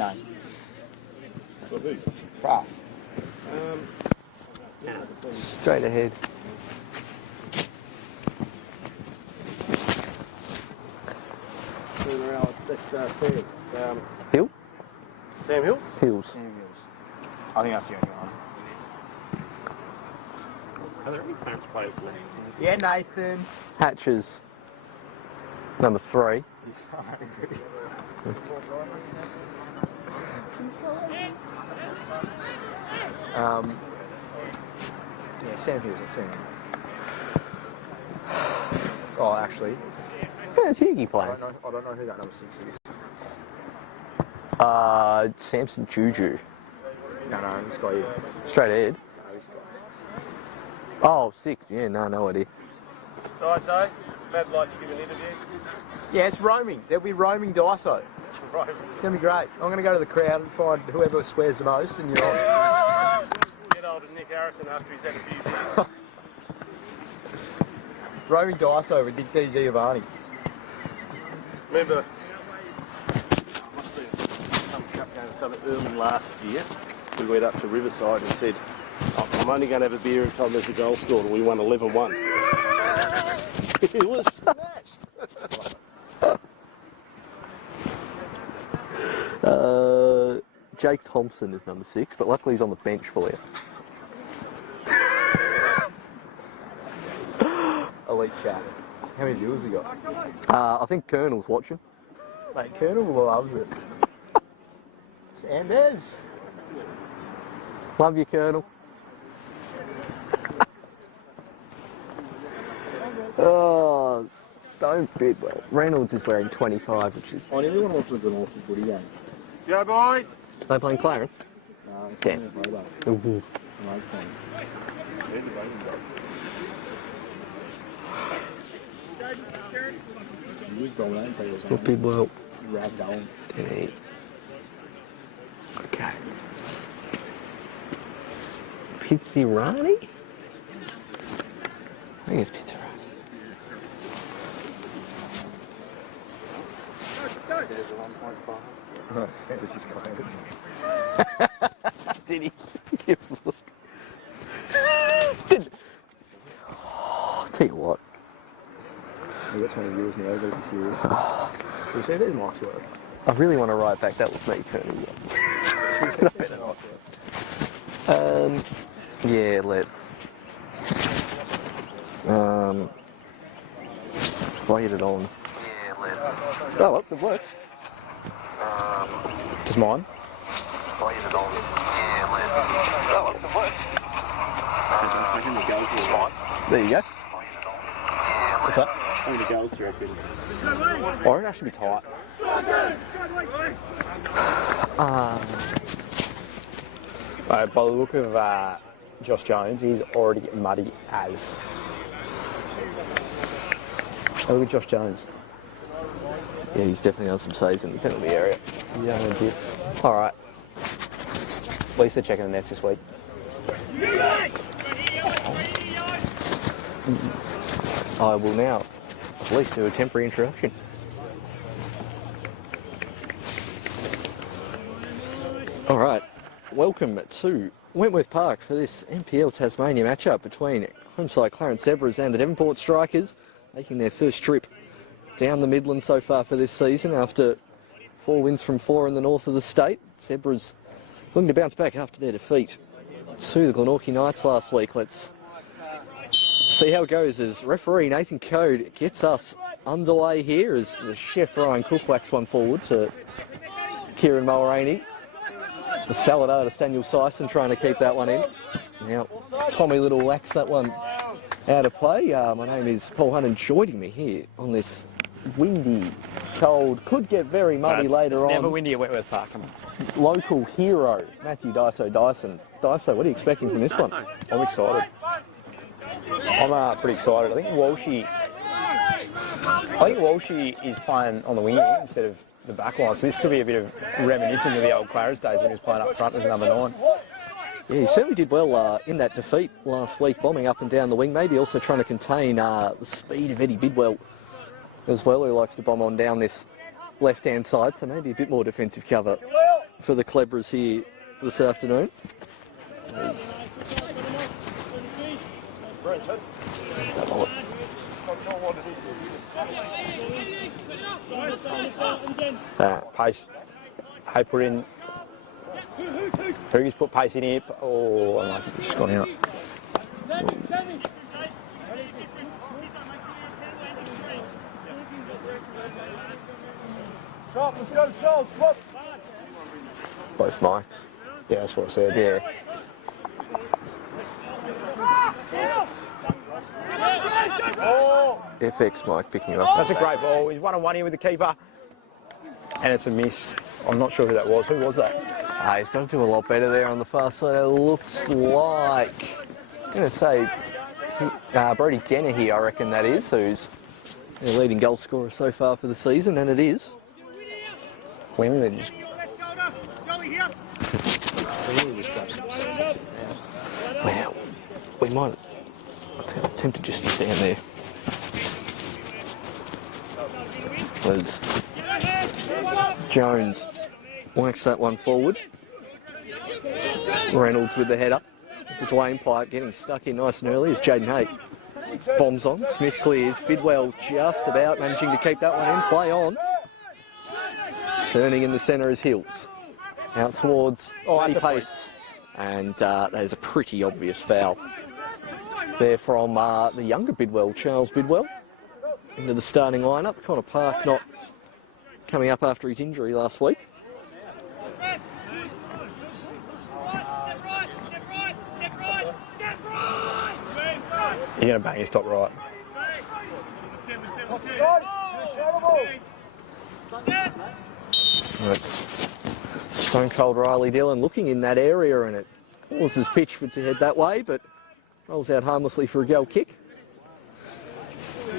No. For who? For us. Straight ahead. That's Sam. Hill? Sam Hills? Hills. I think that's the only one. Are there any Clarence players left? Yeah, Nathan. Hatches. Number 3. He's so angry. Yeah, Sam Hughes, I've seen him. Oh, actually, Yeah, it's Hughie I playing. don't know who that number 6 is. Samson Juju. No, this guy here. Straight ahead. No, this guy. Oh, 6. Yeah, no idea. Right, so, Matt would like to give an interview. Yeah, it's roaming. There'll be roaming Daiso. Right. It's going to be great. I'm going to go to the crowd and find whoever swears the most, and you're on. Get hold of Nick Harrison after he's had a few beers. Roaming Daiso with Dick D. Giovanni. Remember, must have been some cup game something early last year. We went up to Riverside and said, I'm only going to have a beer every time there's a goal scored, and we won 11-1. It was smashed. Jake Thompson is number 6, but luckily he's on the bench for you. Elite chat. How many viewers you got? I think Colonel's watching. Mate, Colonel loves it. Sanders. Love you, Colonel. Oh, don't bid well. Reynolds is wearing 25, which is... I nearly want to watch the Northern footy game. Go, boys. They playing Clarence? No, it's Damn. Ooh. Not bid well. Ragdoll. 10-8. Okay. Pizzirani? I think it's Pizzirani. Oh, Sanders just got it. Did he? Give a look. Oh, I'll tell you what. We got 20 viewers now, gotta be serious. We'll see if there's Mike's work. I really want to write back. That was me, Colonel. We'll better not. Yeah, let's. Wait it on. Yeah, let's. Oh, well, it worked. Does mine? Wait it on. Yeah, let's. Oh, well, it worked. There you go. What's that? How many goals do you reckon? Oh, it actually be tight. By the look of Josh Jones, he's already muddy as. Look at Josh Jones. Yeah, he's definitely done some saves in the penalty area. Yeah, I did. All right. At least they're checking the nets this week. I will now at least do a temporary introduction. All right, welcome to Wentworth Park for this NPL Tasmania matchup between home side Clarence Zebras and the Devonport Strikers, making their first trip down the Midlands so far for this season after 4 wins from 4 in the north of the state. Zebras looking to bounce back after their defeat to the Glenorchy Knights last week. Let's see how it goes as referee Nathan Code gets us underway here as the chef Ryan Cook whacks one forward to Kieran Mulraney. The Saladar to Daniel Syson trying to keep that one in. Now, Tommy Little whacks that one out of play. My name is Paul Hunt, and joining me here on this windy, cold, could get very muddy later on. It's never windy at Wentworth Park, come on. Local hero, Matthew Dyson. Dyson, what are you expecting from this one? I'm excited. I'm pretty excited. I think Walshy is playing on the wing here instead of the back line, so this could be a bit of reminiscent of the old Clarence days when he was playing up front as number 9. Yeah, he certainly did well in that defeat last week, bombing up and down the wing, maybe also trying to contain the speed of Eddie Bidwell as well, who likes to bomb on down this left-hand side, so maybe a bit more defensive cover for the Cleverers here this afternoon. Let's have a look. Pace. Hay put in. Hoogie's put pace in here. Oh, unlucky. It's just gone out. Let's go, Charles. Come Both mics. Yeah, that's what I said. Yeah. FX mic picking up. That's a great ball. He's 1-on-1 here with the keeper. And it's a miss. I'm not sure who that was. Who was that? He's going to do a lot better there on the far side. It looks like, I'm going to say, Brody Denner here, I reckon that is, who's their leading goal scorer so far for the season, and it is. Quinley just... Wow, we might attempt to just stand there. As Jones works that one forward. Reynolds with the header. The Dwayne Pipe getting stuck in nice and early as Jaden Hay bombs on. Smith clears. Bidwell just about managing to keep that one in. Play on. Turning in the centre is Hills. Out towards pace. And there's a pretty obvious foul there from the younger Bidwell, Charles Bidwell, into the starting lineup. Connor Park not coming up after his injury last week. You're going to bang his top right. That's Stone Cold Riley Dillon looking in that area, and it causes pitch to head that way, but rolls out harmlessly for a goal kick.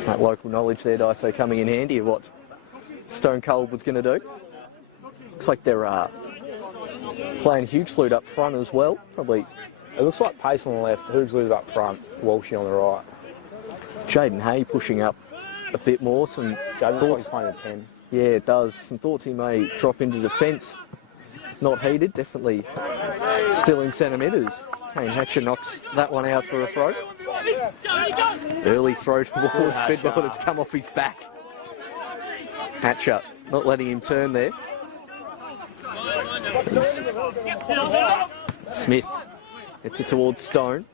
That local knowledge there, Daiso, coming in handy of what Stone Cold was going to do. Looks like they're playing Huge Salute up front as well. Probably. It looks like Pace on the left, Hoogsley up front, Walshy on the right. Jaden Hay pushing up a bit more. Some Jaden looks like thoughts. he's playing a 10. Yeah, it does. Some thoughts he may drop into defence. Not heated, definitely still in centre mid as Kane Hatcher knocks that one out for a throw. Early throw towards Bidwell, it's come off his back. Hatcher not letting him turn there. Smith gets it towards Stone.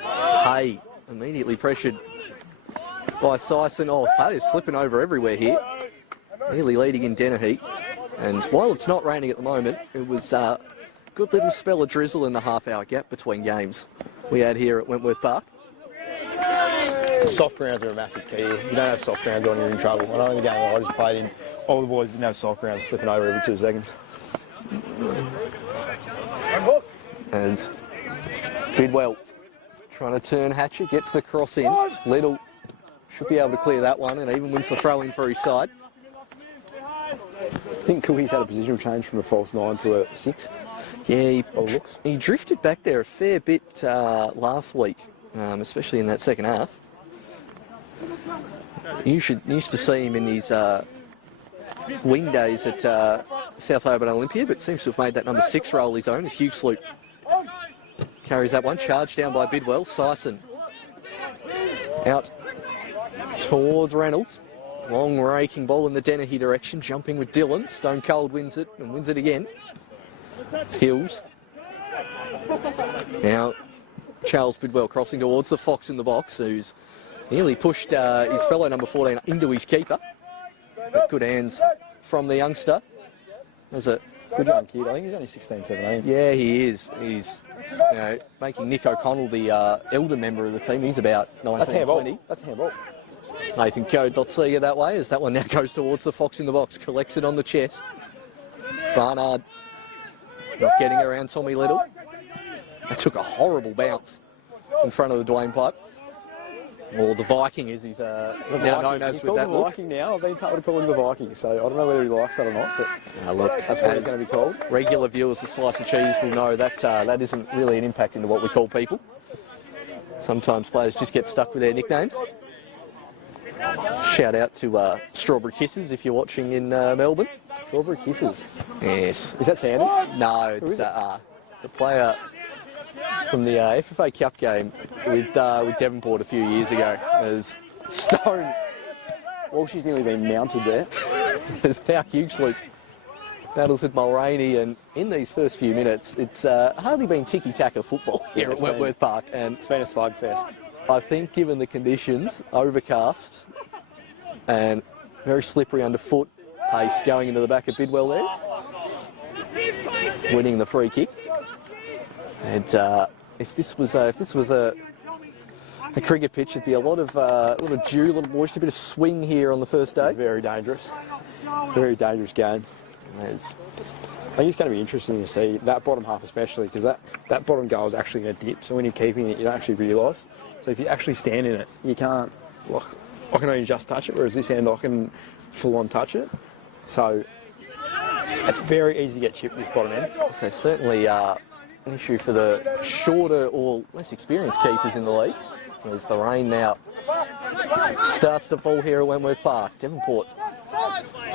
Hay immediately pressured by Sison. Oh, Hay is slipping over everywhere here. Nearly leading in Dennehy. And while it's not raining at the moment, it was a good little spell of drizzle in the half-hour gap between games we had here at Wentworth Park. Soft grounds are a massive key. If you don't have soft grounds on, you're in trouble. I know in the game I just played in, all the boys didn't have soft grounds, slipping over every 2 seconds. As Bidwell trying to turn Hatcher, gets the cross in. Little should be able to clear that one and even wins the throw in for his side. I think Cookie's had a positional change from a false 9 to a 6. Yeah, he drifted back there a fair bit last week, especially in that second half. You used to see him in his wing days at South Hobart Olympia, but seems to have made that number 6 role his own. Huge Sloop carries that one, charged down by Bidwell. Sison out towards Reynolds. Long raking ball in the Dennehy direction, jumping with Dillon. Stone Cold wins it and wins it again. It's Hills. Now Charles Bidwell crossing towards the Fox in the box, who's nearly pushed his fellow number 14 into his keeper. But good hands from the youngster. There's a good young kid. I think he's only 16, 17. Yeah, he is. He's making Nick O'Connell the elder member of the team. He's about 19, That's handball. 20. That's handball. Nathan Code not seeing it that way as that one now goes towards the Fox in the box, collects it on the chest. Barnard not getting around Tommy Little. That took a horrible bounce in front of the Dwayne Pipe. Or the Viking as he's now known as with that look. look. Viking now. I've been told to call him the Viking, so I don't know whether he likes that or not, but Look, that's what he's going to be called. Regular viewers of Slice and Cheese will know that that isn't really an impact into what we call people. Sometimes players just get stuck with their nicknames. Shout out to Strawberry Kisses if you're watching in Melbourne. Strawberry Kisses. Yes. Is that Sanders? No, it's a player from the FFA Cup game with Devonport a few years ago. As Stone Well, she's nearly been mounted there. is now hugely battles with Mulroney, and in these first few minutes, it's hardly been ticky-tacker football here at Wentworth Park. And It's been a slugfest. I think given the conditions, overcast and very slippery underfoot, Pace going into the back of Bidwell there, winning the free kick. And if this was a cricket pitch, it'd be a lot of dew, a little moisture, a bit of swing here on the first day. Very dangerous. Very dangerous game. I think it's going to be interesting to see that bottom half especially, because that bottom goal is actually going to dip. So when you're keeping it, you don't actually realise. So if you actually stand in it, you can't, like, I can only just touch it, whereas this end I can full on touch it. So it's very easy to get chipped this bottom end. So certainly an issue for the shorter or less experienced keepers in the league, as the rain now starts to fall here at Wentworth Park. Devonport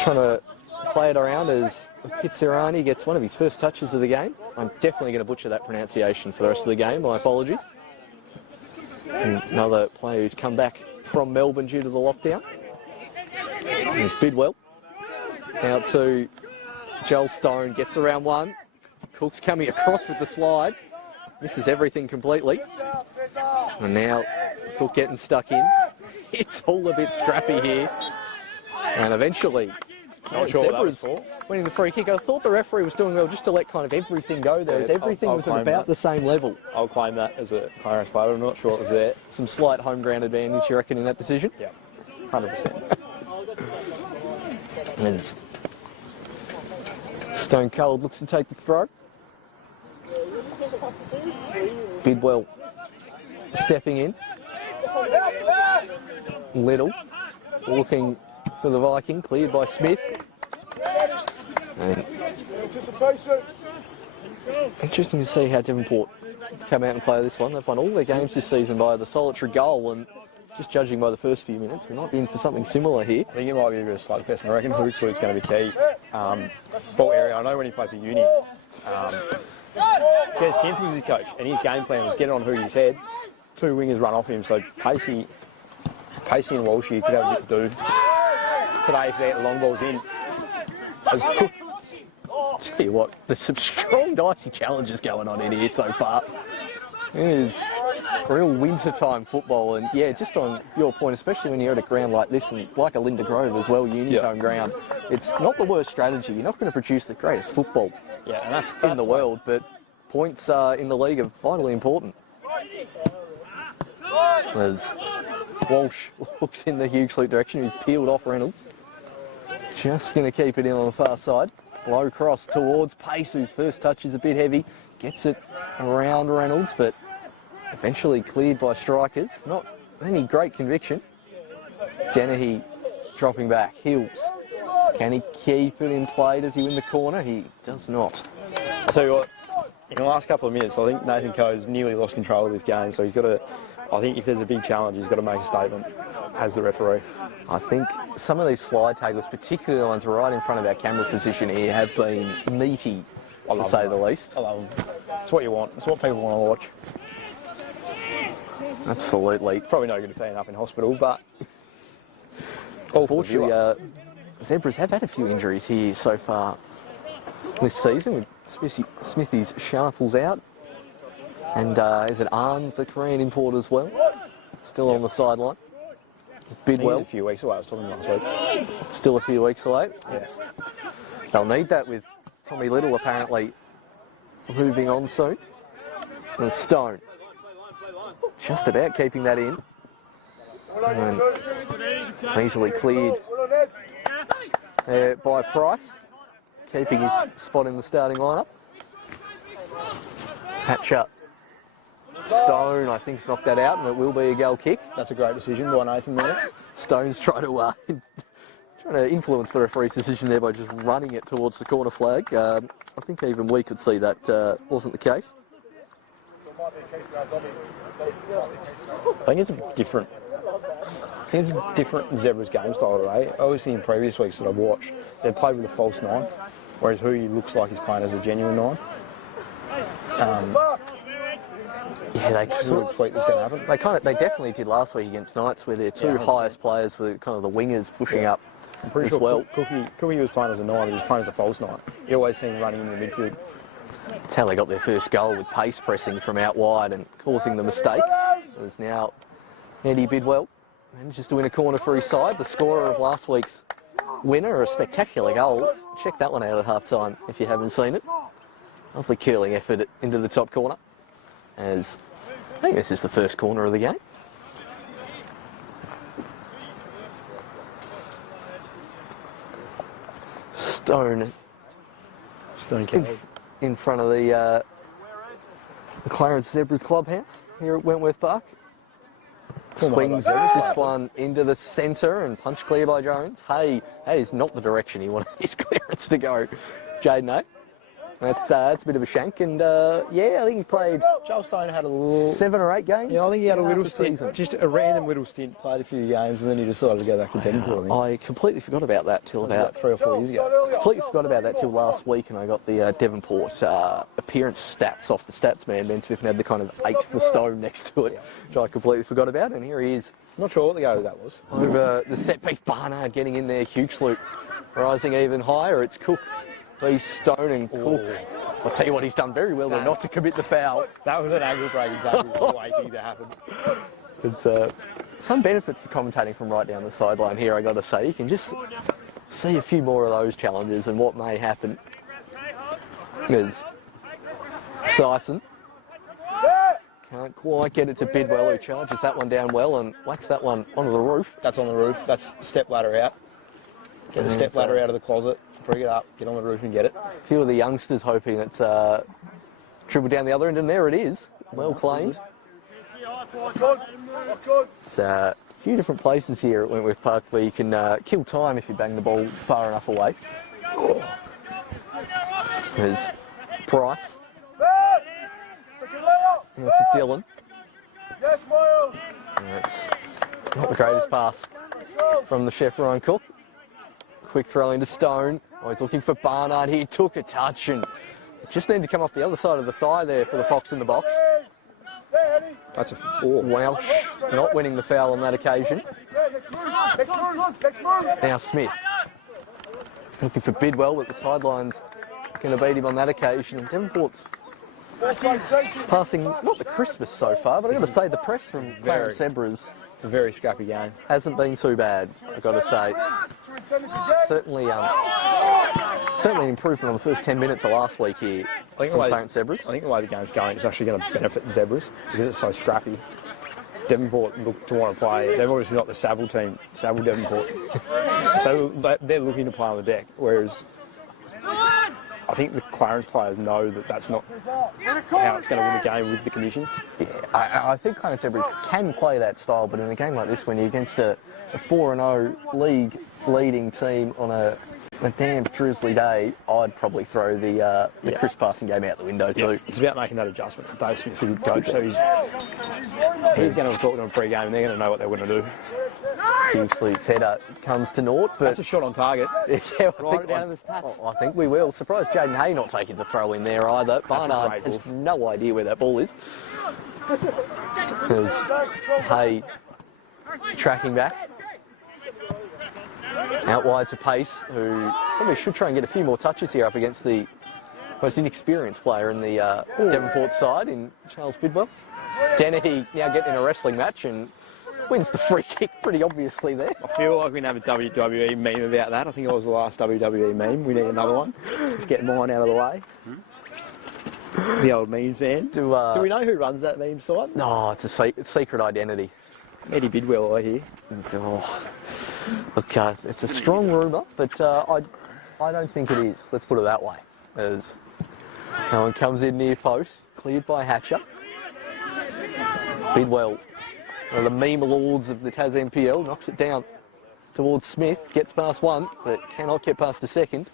trying to play it around as Kitsirani gets one of his first touches of the game. I'm definitely going to butcher that pronunciation for the rest of the game. My apologies. And another player who's come back from Melbourne due to the lockdown is Bidwell. Out to Joel Stone, gets around one. Cook's coming across with the slide. Misses everything completely. And now Cook getting stuck in. It's all a bit scrappy here. And eventually, Not sure what that was Zebra's for. winning the free kick. I thought the referee was doing well just to let kind of everything go there, as Yeah, everything I'll was at claim about that. the same level. I'll claim that as a Clarence player, but I'm not sure it was there. Some slight home ground advantage, you reckon, in that decision? Yeah, 100%. As Stone Cold looks to take the throw. Bidwell stepping in. Little looking for the Viking, cleared by Smith. And interesting to see how Devonport come out and play this one. They've won all their games this season by the solitary goal, and just judging by the first few minutes, we might be in for something similar here. I think it might be a bit of a slugfest, and I reckon Hootsley is going to be key. Ball area, I know when he played for uni, Jez Kempf was his coach, and his game plan was get it on Hootie's head, two wingers run off him, so Pacey and Walshy could have a bit to do. Today, if they get the long balls in, as Cook, Tell you what, there's some strong dicey challenges going on in here so far. It is real wintertime football, and yeah, just on your point, especially when you're at a ground like this, and like a Linda Grove as well, Uni's home ground, it's not the worst strategy. You're not going to produce the greatest football and that's in the world, but points in the league are vitally important. As Walsh looks in the huge loop direction, he's peeled off Reynolds. Just going to keep it in on the far side. Low cross towards Pace, whose first touch is a bit heavy. Gets it around Reynolds, but eventually cleared by strikers. Not any great conviction. Dennehy dropping back. Hills. Can he keep it in play? Does he win the corner? He does not. I'll tell you what, in the last couple of minutes, I think Nathan Coe's nearly lost control of this game, so he's got to, I think if there's a big challenge, he's got to make a statement as the referee. I think some of these slide tackles, particularly the ones right in front of our camera position here, have been meaty, to say the least. I love them. It's what you want. It's what people want to watch. Absolutely. Probably no good if they end up in hospital, but Unfortunately, Zebras have had a few injuries here so far this season, with Smithy's Sharples out. And is it Arn, the Korean import as well? Still on the sideline. Bidwell. He's a few weeks away. I was talking last week. Still a few weeks away. Yes. They'll need that with Tommy Little apparently moving on soon. And Stone just about keeping that in. And easily cleared by Price, keeping his spot in the starting lineup. Patch up. Stone, I think, has knocked that out, and it will be a goal kick. That's a great decision by Nathan there. Stone's trying to influence the referee's decision there by just running it towards the corner flag. I think even we could see that wasn't the case. I think it's different. think it's a different Zebras game style today. Obviously, in previous weeks that I've watched, they've played with a false 9, whereas he looks like he's playing as a genuine 9. Yeah, they Sort of tweet that's going to happen. they definitely did last week against Knights, where their two highest players were kind of the wingers pushing up I'm pretty as sure well. Cookie was playing as a 9, but he was playing as a false 9. He always seemed running in the midfield. That's how they got their first goal, with pace pressing from out wide and causing the mistake. There's now Eddie Bidwell manages to win a corner for his side, the scorer of last week's winner, a spectacular goal. Check that one out at half-time if you haven't seen it. Lovely curling effort into the top corner, as I think this is the first corner of the game. Stone in front of the Clarence Zebras clubhouse here at Wentworth Park. Swings this one into the centre and punch clear by Jones. Hey, that is not the direction he wanted his clearance to go, Jaden, eh? That's a bit of a shank, and yeah, I think he played. Joel Stone had a little 7 or 8 games. Yeah, I think he had a little stint, just a random little stint. Played a few games, and then he decided to go back to Devonport. I completely forgot about that till about 3 or 4 years ago. Completely forgot about that till last week, and I got the Devonport appearance stats off the stats man. Ben Smith had the kind of 8 for Stone next to it, which I completely forgot about, and here he is. Not sure what the go that was. Over the set piece, Barnard getting in there, huge sloop, rising even higher. It's Cook, Lee Stone, and Cook. I'll tell you what, he's done very well there not to commit the foul. That was an ankle break exactly waiting to happen. There's some benefits to commentating from right down the sideline here, I got to say. You can just see a few more of those challenges and what may happen. There's Sison. Can't quite get it to Bidwell, who charges that one down well and whacks that one onto the roof. That's on the roof. That's step ladder out. Get the step ladder out of the closet, bring it up, get on the roof and get it. A few of the youngsters hoping it's dribbled down the other end, and there it is. Well claimed. It's a few different places here at Wentworth Park where you can kill time if you bang the ball far enough away. There's Price. And it's Dylan. And it's not the greatest pass from the chef Ryan Cook. Quick throw into Stone. Oh, he's looking for Barnard. He took a touch and just needed to come off the other side of the thigh there for the Fox in the box. That's a 4. Welsh not winning the foul on that occasion. Now Smith. Looking for Bidwell, but the sidelines going to beat him on that occasion. And Devonport's passing, not the crispest so far, but I've got to say the press from Clarence Zebras. It's a very scrappy game. Hasn't been too bad, I've got to say. Certainly an improvement on the first 10 minutes of last week here from Clarence Zebras. I think the way the game's going, it's actually going to benefit the Zebras because it's so scrappy. Devonport look to want to play. They've obviously not the Saville team, Saville Devonport. So they're looking to play on the deck, whereas I think the Clarence players know that that's not how it's going to win the game with the conditions. Yeah, I think Clarence Zebras can play that style, but in a game like this, when you're against a 4-0 league leading team on a damp drizzly day, I'd probably throw the crisp passing game out the window too. It's about making that adjustment. Dave Smith's a good coach, so he's going to talk to them pre-game and they're going to know what they're going to do. Kingsley's header comes to naught, but that's a shot on target. Yeah, I think we will. Surprised Jaden Hay not taking the throw in there either. Barnard has no idea where that ball is. There's Hay tracking back. Out wide to Pace, who probably should try and get a few more touches here up against the most inexperienced player in the Devonport side in Charles Bidwell. Dennehy now getting in a wrestling match and wins the free kick pretty obviously there. I feel like we can have a WWE meme about that. I think it was the last WWE meme. We need another one. Just get mine out of the way. The old meme fan. Do we know who runs that meme site? No, it's a secret identity. Eddie Bidwell, I hear. Look, it's a strong rumour, but I don't think it is. Let's put it that way. As no one comes in near post, cleared by Hatcher. Bidwell, one of the meme lords of the Tas NPL, knocks it down towards Smith, gets past one, but cannot get past a second.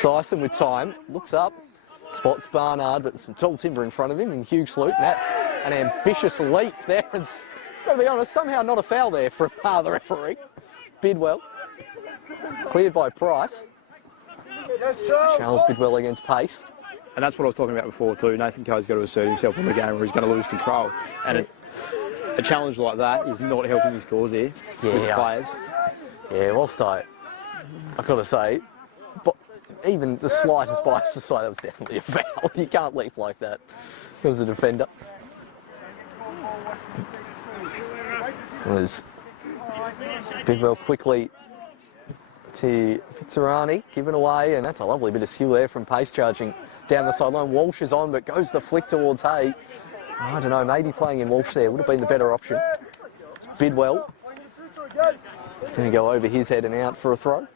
Sison with time, looks up, spots Barnard, but some tall timber in front of him, and huge salute. That's an ambitious leap there, and got to be honest, somehow not a foul there from the referee. Bidwell. Cleared by Price. Charles Bidwell against Pace. And that's what I was talking about before too. Nathan Coe's got to assert himself in the game or he's going to lose control. And a challenge like that is not helping his cause here with the players. Yeah, whilst I've got to say, but even the slightest bias to say that was definitely a foul. You can't leap like that as a defender. As Bidwell quickly to Pizzarani, given away, and that's a lovely bit of skill there from Pace charging down the sideline. Walsh is on, but goes the flick towards Hay. I don't know, maybe playing in Walsh there would have been the better option. It's Bidwell. It's going to go over his head and out for a throw.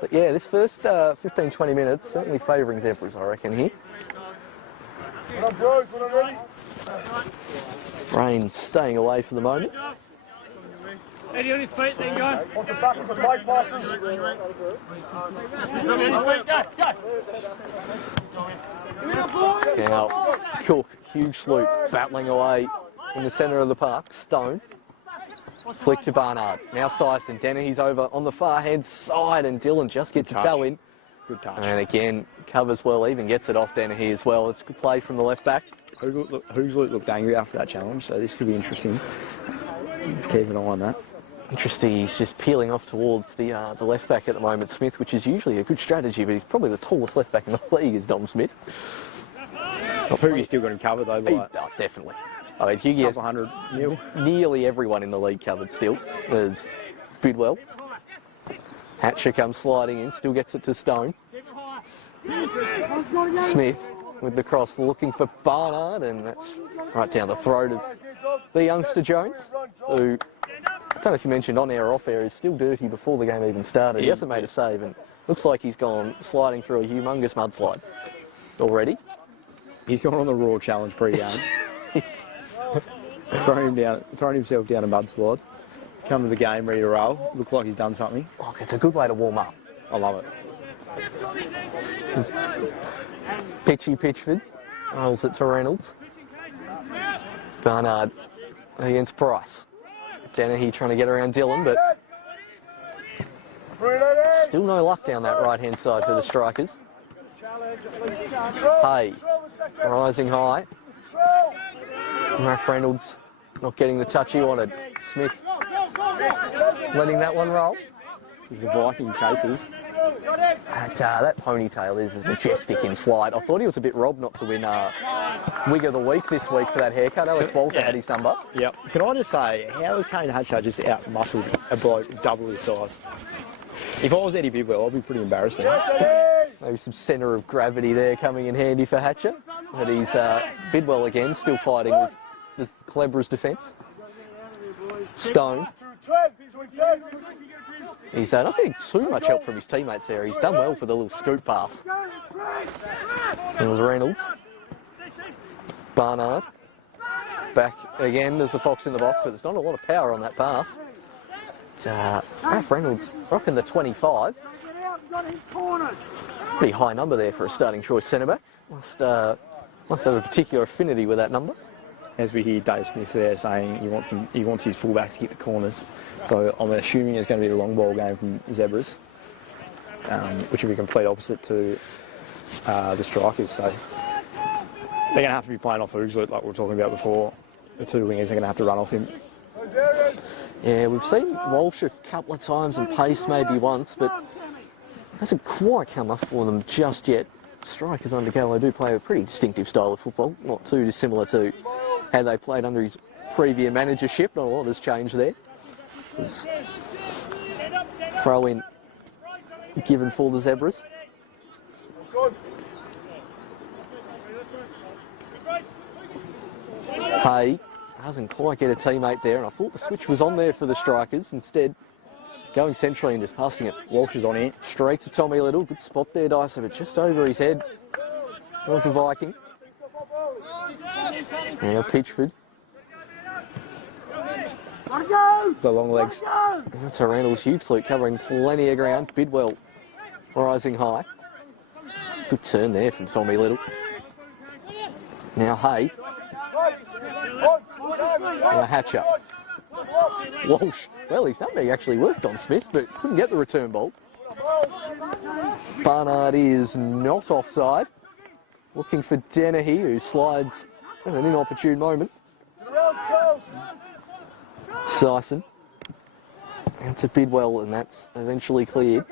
But yeah, this first 15-20 minutes certainly favouring Zebras, I reckon, here. Rain staying away for the moment. Eddie on his feet, then go. Off the back of the bike passes. Now, Cook, huge sloop, battling away in the centre of the park. Stone. Flick to Barnard. Now Syson. Dennehy's over on the far hand side, and Dylan just gets a toe in. Good touch. And again, covers well, even gets it off Dennehy as well. It's a good play from the left back. Hoogloot looked angry after that challenge, so this could be interesting. Just keep an eye on that. Interesting, he's just peeling off towards the left back at the moment, Smith, which is usually a good strategy, but he's probably the tallest left back in the league, is Dom Smith. Hoogie's still got him covered though, by Oh, definitely. I mean, Hughie has couple hundred mil. nearly everyone in the league covered still. There's Bidwell. Hatcher comes sliding in, still gets it to Stone. Smith with the cross looking for Barnard, and that's right down the throat of the youngster Jones, who, I don't know if you mentioned on air or off air, is still dirty before the game even started. He hasn't made a save and looks like he's gone sliding through a humongous mudslide already. He's gone on the Raw challenge pre-game. thrown himself down a mudslide. Come to the game, ready to roll. Looks like he's done something. Oh, it's a good way to warm up. I love it. Pitchy Pitchford rolls it to Reynolds. Barnard against Price. Dennehy trying to get around Dylan, but still no luck down that right-hand side for the strikers. Hay rising high. Ralph Reynolds not getting the touch he wanted. Smith letting that one roll. As the Viking chasers. That ponytail is majestic in flight. I thought he was a bit robbed not to win Wig of the Week this week for that haircut. Alex Walter had his number. Yep. Can I just say, how is Kane Hatcher just out-muscled a bloke double his size? If I was Eddie Bidwell, I'd be pretty embarrassed now. Maybe some centre of gravity there coming in handy for Hatcher. But he's Bidwell again, still fighting with the Clebra's defence. Stone. He's not getting too much help from his teammates there. He's done well for the little scoop pass. It was Reynolds. Barnard. Back again, there's the fox in the box, but there's not a lot of power on that pass. Ralph Reynolds rocking the 25. Pretty high number there for a starting choice centre-back. Must have a particular affinity with that number. As we hear Dave Smith there saying he wants his fullbacks to get the corners. So I'm assuming it's going to be a long ball game from Zebras, which will be complete opposite to the strikers. So they're going to have to be playing off Hoogloot like we were talking about before. The two wingers are going to have to run off him. Yeah, we've seen Walsh a couple of times and Pace maybe once, but hasn't quite come up for them just yet. Strikers under Gallo do play a pretty distinctive style of football, not too dissimilar to how they played under his previous managership. Not a lot has changed there. Throw in given for the Zebras. Hay doesn't quite get a teammate there, and I thought the switch was on there for the strikers. Instead, going centrally and just passing it. Walsh is on here. Straight to Tommy Little. Good spot there, Dyson, but just over his head of the Viking. Now Pitchford. The long legs. That's a Randall's huge salute, covering plenty of ground. Bidwell rising high. Good turn there from Tommy Little. Now Hay. Now Hatcher. Walsh, well, his numbering actually worked on Smith, but couldn't get the return ball. Barnard is not offside. Looking for Dennehy, who slides at an inopportune moment. Sison. And to Bidwell, and that's eventually cleared.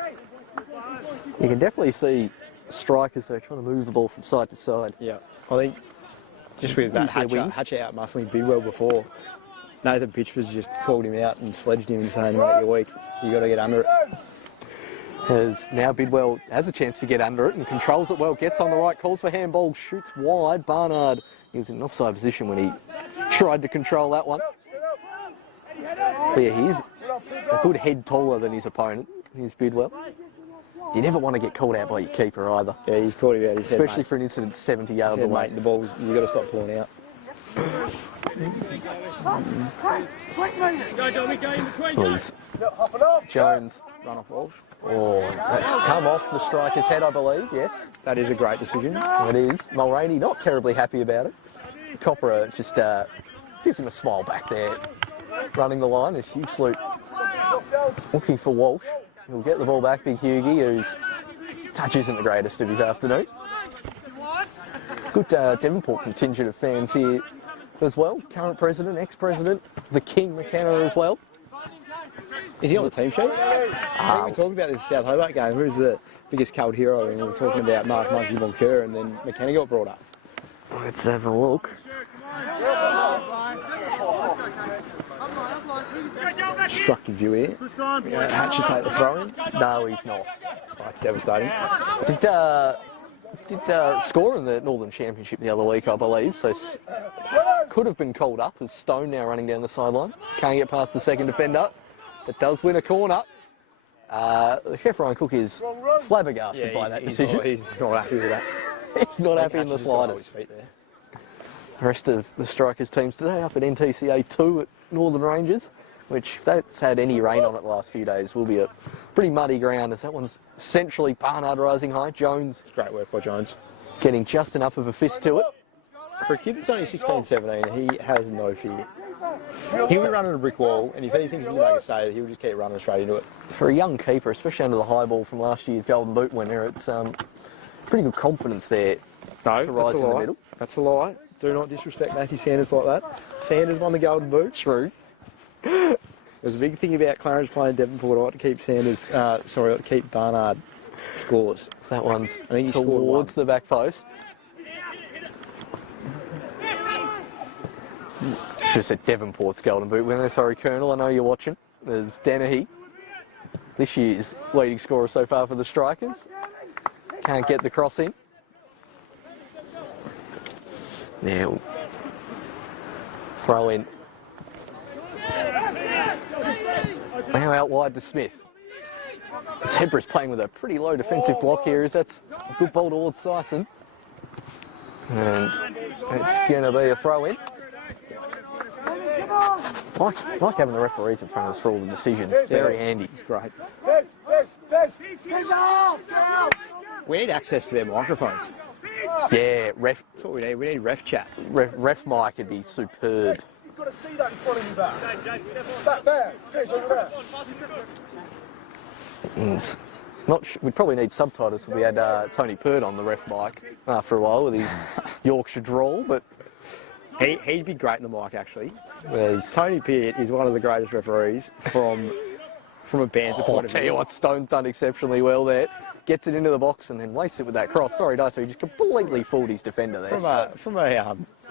You can definitely see strikers, they're trying to move the ball from side to side. Yeah, I think just with that Hatcher out muscling Bidwell before, Nathan Pitchford's just called him out and sledged him and saying, mate, you're weak, you got to get under it. As now Bidwell has a chance to get under it and controls it well, gets on the right, calls for handball, shoots wide. Barnard, he was in an offside position when he tried to control that one. But yeah, he's a good head taller than his opponent. He's Bidwell. You never want to get called out by your keeper either. Yeah, he's called him out. He said, especially mate, for an incident 70 yards away. Mate, the ball, you've got to stop pulling out. Jones. Run off Walsh. Oh, that's come off the striker's head, I believe, yes. That is a great decision. It is. Mulroney not terribly happy about it. Copra just gives him a smile back there. Running the line is Hugh Sloot looking for Walsh. He'll get the ball back, Big Hughie, whose touch isn't the greatest of his afternoon. Good Devonport contingent of fans here as well. Current president, ex-president, the King McKenna as well. Is he on the team sheet? I think we talked about this South Hobart game. Who's the biggest cult hero? And we were talking about Mark Monkey Moncur, and then McKenna got brought up. Let's have a look. Destructive view here. Hatcher take the throw in. No, he's not. Oh, that's devastating. Did score in the Northern Championship the other week, I believe, so could have been called up as Stone now running down the sideline. Can't get past the second defender, but does win a corner. Chef Ryan Cook is flabbergasted by that decision. He's not happy with that. He's not happy in the slightest. The rest of the Strikers teams today up at NTCA 2 at Northern Rangers, which if that's had any rain on it the last few days, will be a pretty muddy ground, as that one's centrally Barnard rising high. Jones. It's great work by Jones. Getting just enough of a fist to it. For a kid that's only 16, 17, he has no fear. He'll be running a brick wall, and if he thinks he can make a save, he'll just keep running straight into it. For a young keeper, especially under the high ball from last year's Golden Boot winner, it's pretty good confidence there. No, to rise that's a in the lie. middle. That's a lie. Do not disrespect Matthew Sanders like that. Sanders won the Golden Boot. True. There's a big thing about Clarence playing Devonport. I like to keep Sanders, I like to keep Barnard scoreless. That one's I think he scored towards one. the back post. Just at Devonport's Golden Boot winner. Sorry, Colonel, I know you're watching. There's Dennehy, this year's leading scorer so far for the Strikers. Can't get the cross in. Now, throw in. Now out wide to Smith. Zebra's playing with a pretty low defensive block here, as that's a good ball towards Sison. And it's going to be a throw in. Like having the referees in front of us for all the decisions. Very handy. It's great. We need access to their microphones. Yeah, ref. That's what we need. We need ref chat. Ref mic would be superb. You've got to see that in front of you back. Back there. Chris, over there. We'd probably need subtitles if we had Tony Pert on the ref mic after a while with his Yorkshire drawl, but He'd be great in the mic, actually. there's... Tony Peart is one of the greatest referees from a banter point I'll of tell view. you what, Stone's done exceptionally well there. Gets it into the box and then wastes it with that cross. Sorry, Daiso, he just completely fooled his defender there. From a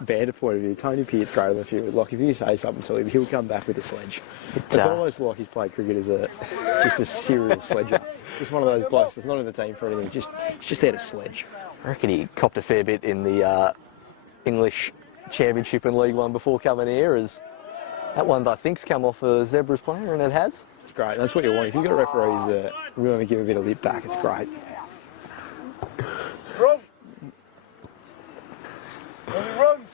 banter point of view, Tony Peart's great on the field. Like, if you say something to him, he'll come back with a sledge. It's almost like he's played cricket as just a serial sledger. Just one of those blokes that's not in the team for anything, just there to sledge. I reckon he copped a fair bit in the English Championship and League One before coming here, as that one I think's come off a Zebra's player, and it has. It's great. That's what you want. If you've got referees that really give a bit of lip back, it's great. Run. Only runs.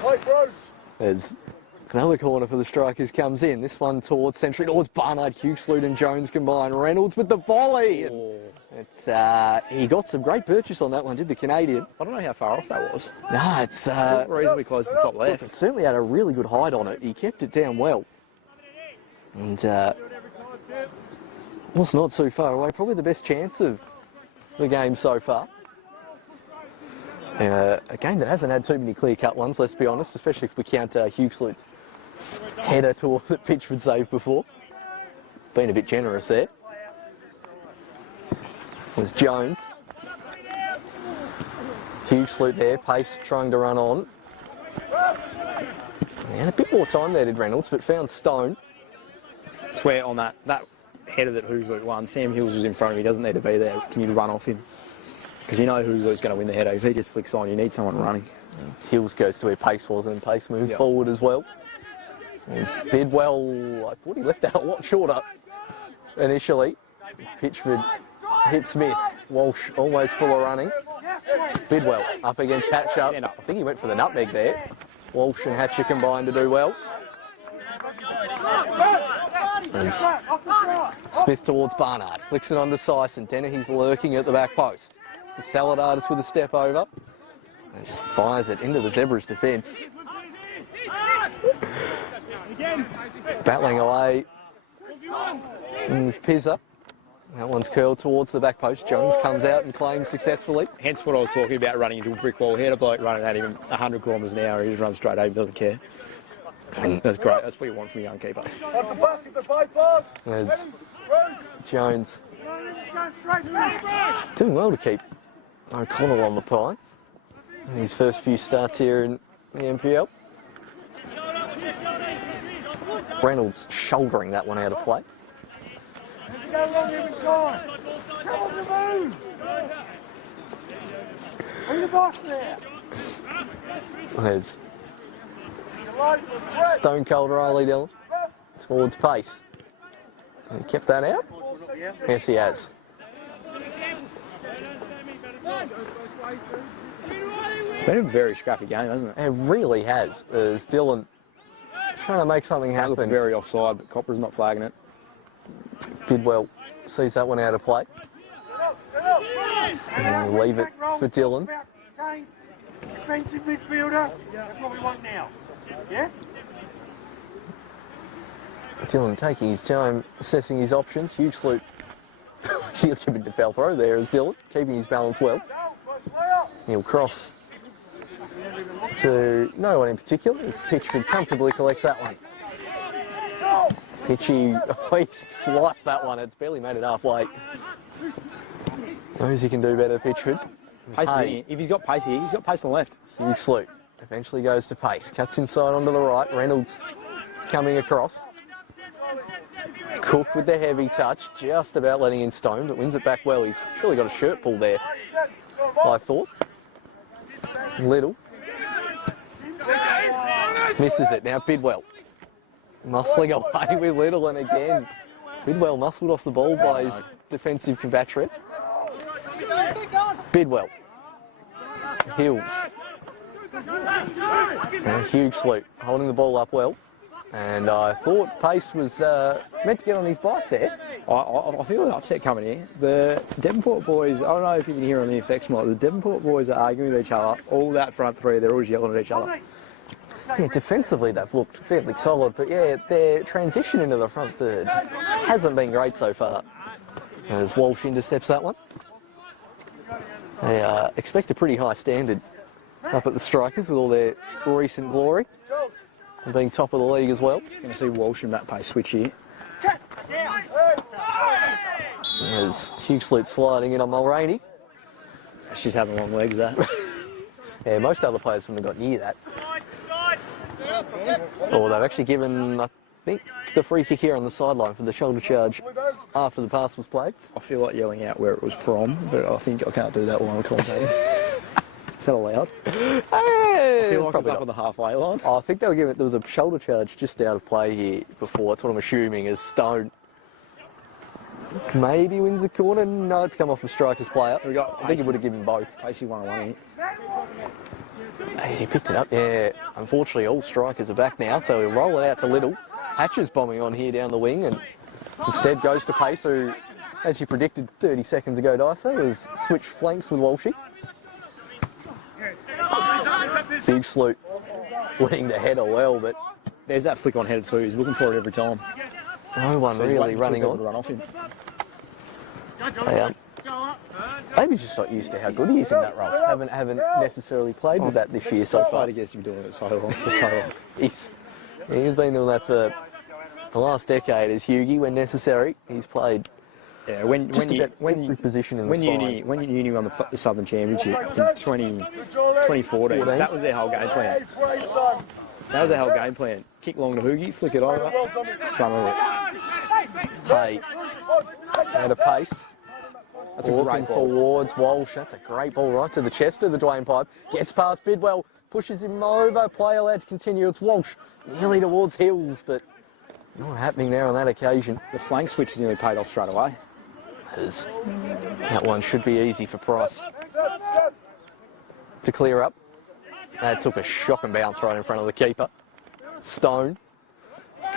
Tight roads. There's Another corner for the Strikers comes in. This one towards century, towards Barnard, Hughesloot and Jones combine. Reynolds with the volley. And it's he got some great purchase on that one, did the Canadian. I don't know how far off that was. Nah, it's Reasonably close to the top left. it certainly had a really good height on it. He kept it down well. And was not too far away. Probably the best chance of the game so far. A game that hasn't had too many clear-cut ones, let's be honest, especially if we count Hughesloot's header towards the Pitchford save before. Been a bit generous there. There's Jones. Hughesloot there, pace trying to run on. And a bit more time there did Reynolds, but found Stone. I swear on that header that Hughesloot won, Sam Hills was in front of him, he doesn't need to be there. Can you run off him? Because you know Hughesloot's going to win the header. If he just flicks on, you need someone running. Hills goes to where pace was and pace moves forward as well. There's Bidwell, I thought he left that a lot shorter initially. Pitchford hit Smith. Walsh almost full of running. Bidwell up against Hatcher. I think he went for the nutmeg there. Walsh and Hatcher combined to do well. There's Smith towards Barnard. Flicks it on to Syson. Dennehy's lurking at the back post. It's the Saladardis with a step over. And just fires it into the Zebras' defence. Battling away. And there's Pizza. That one's curled towards the back post. Jones comes out and claims successfully. Hence what I was talking about, running into a brick wall. He had a bloke running at him 100 kilometres an hour. He just runs straight over, doesn't care. And that's great. That's what you want from a young keeper. There's Jones. Doing well to keep O'Connell on the pie in his first few starts here in the NPL. Reynolds shouldering that one out of play. There's Stone Cold Riley Dillon towards pace. And he kept that out? Yes, he has. Been a very scrappy game, hasn't it? It really has. There's Dillon trying to make something They look happen. very offside, but Copper's not flagging it. Bidwell sees that one out of play. And we'll leave it for Dillon. Defensive midfielder, that's what we want now. Yeah? Dillon taking his time, assessing his options. Hughesloot he'll give it to foul throw there as Dillon, keeping his balance well. He'll cross to no one in particular. Pitchford comfortably collects that one. Pitchy, he sliced that one. It's barely made it halfway. Knows he can do better, Pitchford. Pace, if he's got pace here, he's got pace on the left. Hughesloot eventually goes to pace. Cuts inside onto the right. Reynolds coming across. Cook with the heavy touch, just about letting in Stone, but wins it back well. He's surely got a shirt pull there, I thought. Little. Misses it. Now Bidwell. Muscling away with Little, and again, Bidwell muscled off the ball by his defensive compatriot. Bidwell. Hills. And Hughesloot holding the ball up well. And I thought Pace was meant to get on his bike there. I feel an upset coming here. The Devonport boys, I don't know if you can hear on the effects mod, the Devonport boys are arguing with each other. All that front three, they're always yelling at each other. Yeah, defensively they've looked fairly solid, but yeah, their transition into the front third hasn't been great so far. As Walsh intercepts that one. They expect a pretty high standard up at the Strikers with all their recent glory and being top of the league as well. Going to see Walsh and Matt Pace switch here. There's Hughesloot sliding in on Mulroney. She's having long legs, that. Yeah, most other players wouldn't have got near that. Oh, they've actually given, I think, the free kick here on the sideline for the shoulder charge after the pass was played. I feel like yelling out where it was from, but I think I can't do that while I'm commentating. Is that allowed? Hey, I feel like it's up on the halfway line. I think they were giving it, there was a shoulder charge just out of play here before. That's what I'm assuming is Stone. Maybe wins the corner. No, it's come off the Strikers player. We got I think he would have given both. Pacey 1-1 here. As he picked it up there, unfortunately all strikers are back now, so he'll roll it out to Little. Hatcher's bombing on here down the wing and instead goes to Pace, who, as you predicted 30 seconds ago, Dyso, was switched flanks with Walshy. Big Sloot winning the header well, but There's that flick on header too. He's looking for it every time. no one So he's really waiting for running people to on. run off him. Maybe just not used to how good he is in that role. Haven't necessarily played with that this year so far. I guess he's been doing it so long, for so long. He's been doing that for the last decade as Hughie when necessary. He's played Yeah, when every position in the spine. when Uni won the Southern Championship in 2014, that was their whole game plan. That was their whole game plan. Kick long to Hoogie, flick it over, run over it. Hey, at a pace. That's a Looking great ball. towards Walsh. That's a great ball right to the chest of the Dwayne Pipe. Gets past Bidwell, pushes him over. Play allowed to continue. It's Walsh nearly towards Hills, but not happening there on that occasion. The flank switch has nearly paid off straight away. That one should be easy for Price to clear up. That took a shock and bounce right in front of the keeper. Stone,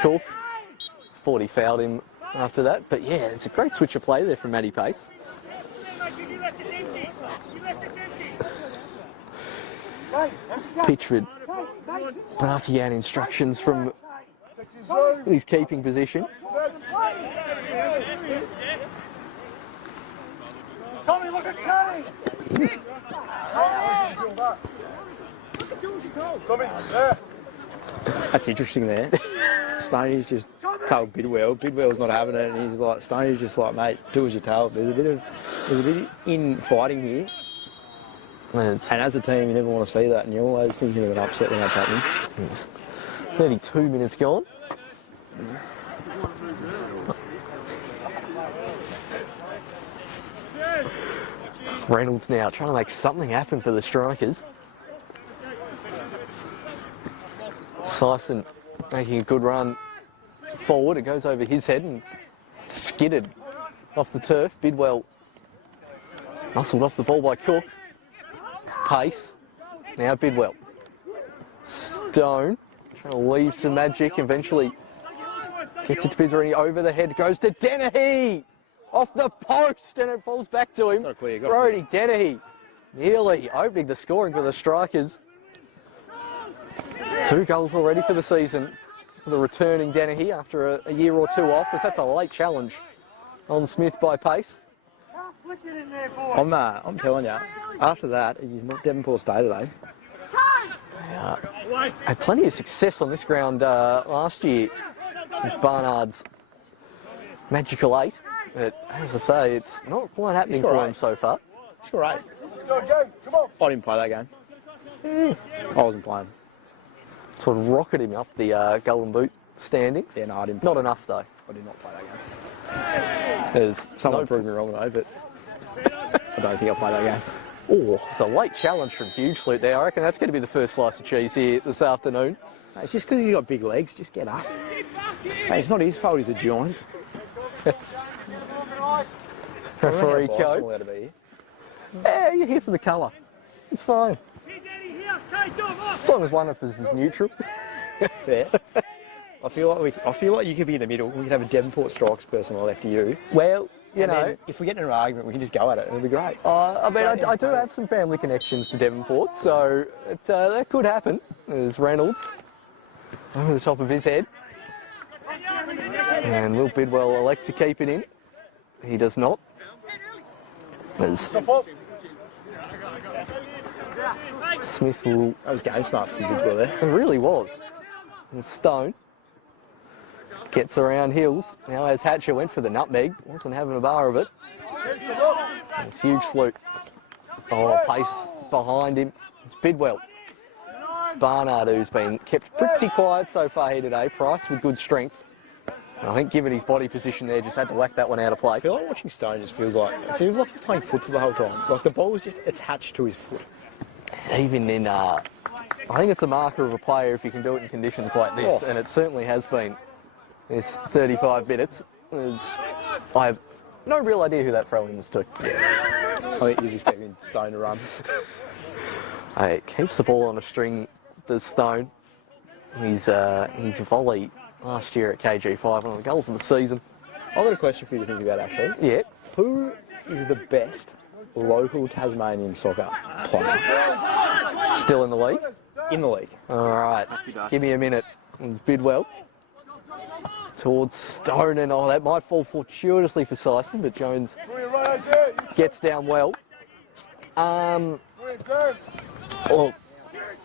Cook, thought he fouled him after that. But yeah, it's a great switch of play there from Matty Pace. Pitchford barking out instructions from his keeping position. Tommy, look at Kenny! Tommy, there. That's interesting there. Stoney's just told Bidwell. Bidwell's not having it, and he's like, Stoney's just like, mate, do as you're told. There's a bit of infighting here. And as a team, you never want to see that, and you're always thinking of an upset when that's happening. 32 minutes gone. Reynolds now trying to make something happen for the strikers. Sison making a good run forward. It goes over his head and skidded off the turf. Bidwell muscled off the ball by Cook. Pace. Now Bidwell. Stone trying to leave some magic. Eventually gets it to Bizzarini over the head. Goes to Dennehy. Off the post, and it falls back to him. Brody Dennehy nearly opening the scoring for the strikers. 2 goals already for the season for the returning Dennehy after a year or two off, because that's a late challenge on Smith by Pace. I'm telling you, after that, he's not Devonport State today. Had plenty of success on this ground last year with Barnard's magical 8. But as I say, it's not quite happening for him so far. It's all right. Come on. I didn't play that game. I wasn't playing. Sort of rocketed him up the Golden Boot standing. Yeah, no, I didn't. Not enough though. I did not play that game. There's Someone proved me wrong though, but I don't think I'll play that game. Oh, it's a late challenge from Huge Sloot there. I reckon that's going to be the first slice of cheese here this afternoon. It's just because he's got big legs. Just get up. Hey, it's not his fault. He's a giant. Referee code. Yeah, you're here for the colour. It's fine. As long as one of us is neutral. Fair. I feel like you could be in the middle. We could have a Devonport strikes person on the left of you. Well, you And know, then if we get in an argument, we can just go at it. It'll be great. I mean, I do have some family connections to Devonport, so that could happen. There's Reynolds over the top of his head. And Will Bidwell elects to keep it in. He does not. As Smith will... That was game smarts from Bidwell there. It really was. And Stone gets around Hills. Now as Hatcher went for the nutmeg, wasn't having a bar of it. It's Huge Sloot. Oh, Pace behind him. It's Bidwell. Barnard, who's been kept pretty quiet so far here today. Price with good strength. I think given his body position there, just had to whack that one out of play. I feel like watching Stone just feels like he's playing futsal the whole time. Like the ball was just attached to his foot. Even in, I think it's a marker of a player if you can do it in conditions like this, and it certainly has been this 35 minutes. I have no real idea who that throw-in was to. I think he was expecting Stone to run. Hey, keeps the ball on a string, does Stone. His volley last year at KG5, one of the goals of the season. I've got a question for you to think about, actually. Yeah. Who is the best local Tasmanian soccer player Still in the league? in the league? All right. Give me a minute. It's Bidwell. Towards Stone, and that might fall fortuitously for Sison, but Jones gets down well. Well,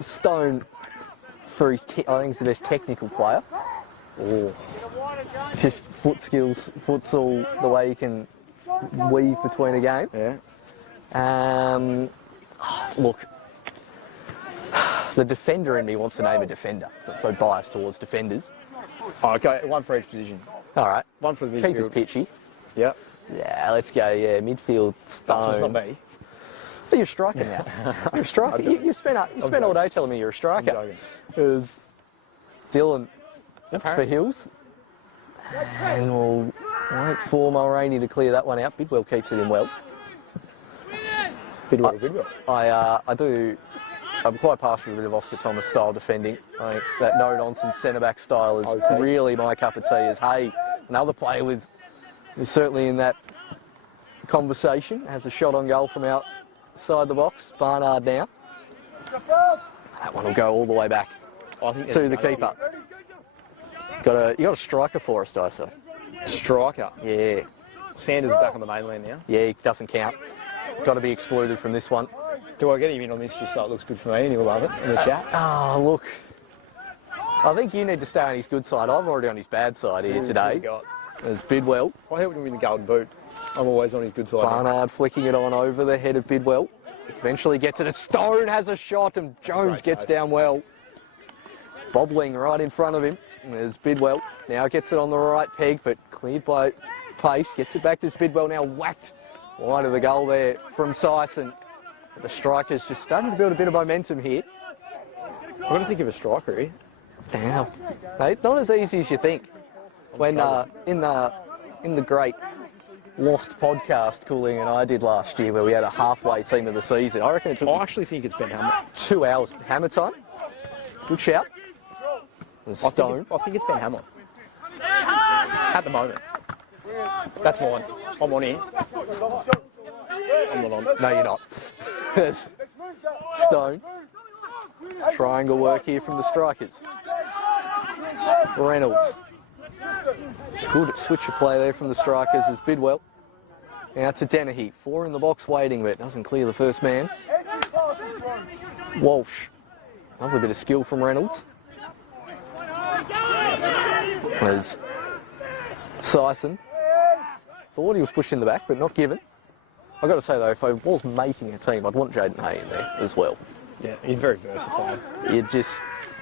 Stone, for his, I think he's the best technical player. Just foot skills, futsal, the way he can weave between a game. Yeah. Look, the defender in me wants to name a defender. I'm so biased towards defenders. Oh, okay, one for each position. All right. One for the Keeper's midfield. pitchy. Yep. Yeah, let's go. Yeah, midfield, Stone. So it's not me. But you're a striker now. You're a striker. You spent all day telling me you're a striker. joking. Because Dylan for Apparently. Hills. And we'll wait for Mulroney to clear that one out. Bidwell keeps it in well. Bidwell. I'm quite partial to a bit of Oscar Thomas style defending. I think that no-nonsense centre-back style is OT. really my cup of tea. Is another player is certainly in that conversation. Has a shot on goal from outside the box. Barnard now. That one will go all the way back to the keeper. You got a striker for us, Dyso. Striker. Yeah. Sanders is back on the mainland now. Yeah, he doesn't count. Got to be excluded from this one. Do I get him in on this just so it looks good for me and he'll love it in the chat? Oh, look. I think you need to stay on his good side. I'm already on his bad side here today. There's Bidwell. I helped him win the golden boot. I'm always on his good side. Barnard flicking it on over the head of Bidwell. Eventually gets it. Stone has a shot and Jones gets down well. Bobbling right in front of him. And there's Bidwell. Now gets it on the right peg, but cleared by Pace. Gets it back to Bidwell. Now whacked wide of the goal there from Sison. The striker's just starting to build a bit of momentum here. I've got to think of a striker here. Damn. Mate, not as easy as you think. When in the great Lost podcast Cooling and I did last year, where we had a halfway team of the season, I reckon it took I actually think it's Ben Hammer. 2 hours. Hammer time. Good shout. I think it's Ben Hammer. At the moment. That's mine. I'm on here. I'm not on. No, you're not. There's Stone. Triangle work here from the strikers. Reynolds. Good switch of play there from the strikers as Bidwell. Out to Dennehy. 4 in the box waiting, but doesn't clear the first man. Walsh. Another bit of skill from Reynolds. There's Sison. Thought he was pushed in the back, but not given. I've got to say, though, if I was making a team, I'd want Jaden Hay in there as well. Yeah, he's very versatile. You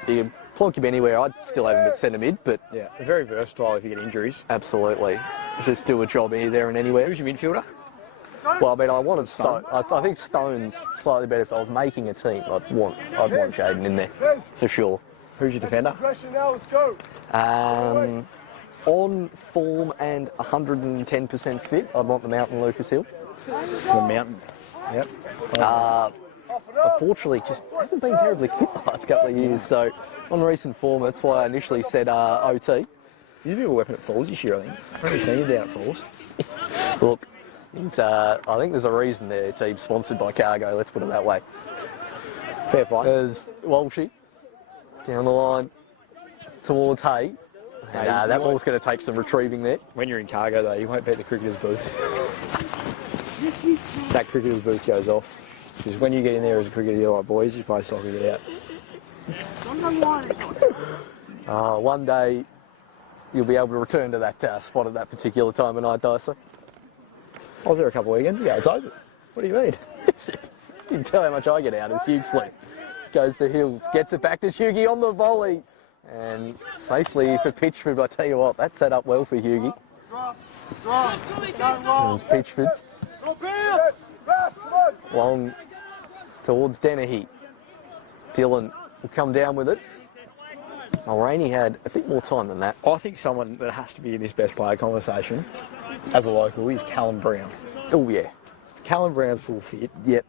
can plonk him anywhere. I'd still have him at centre mid, but... Yeah, very versatile if you get injuries. Absolutely. Just do a job here, there and anywhere. Who's your midfielder? Well, I mean, I wanted Stone. I think Stone's slightly better. If I was making a team, I'd want Jaden in there, for sure. Who's your defender? On form and 110% fit, I'd want the Mountain Lucas Hill. The Mountain. Yep. Unfortunately, just hasn't been terribly fit the last couple of years. So, on recent form, that's why I initially said OT. He's a bit of a weapon at Falls this year, I think. I've only seen him down at Falls. Look, I think there's a reason their team's sponsored by Cargo, let's put it that way. Fair play. There's Walshy down the line towards Hay. And, that ball's going to take some retrieving there. When you're in Cargo, though, you won't beat the cricketer's booth. That cricketer's booth goes off. Because when you get in there as a cricketer, you're like, boys, you play soccer, get out. One day, you'll be able to return to that spot at that particular time of night, Dyson. I was there a couple of weekends ago. It's open. What do you mean? You can tell how much I get out. It's hugely. Goes to Hills, gets it back to Hughie on the volley. And safely for Pitchford, but I tell you what, that set up well for Hughie. There's Pitchford. Long towards Dennehy. Dylan will come down with it. Mulroney had a bit more time than that. I think someone that has to be in this best player conversation as a local is Callum Brown. Oh, yeah. Callum Brown's full fit. Yep.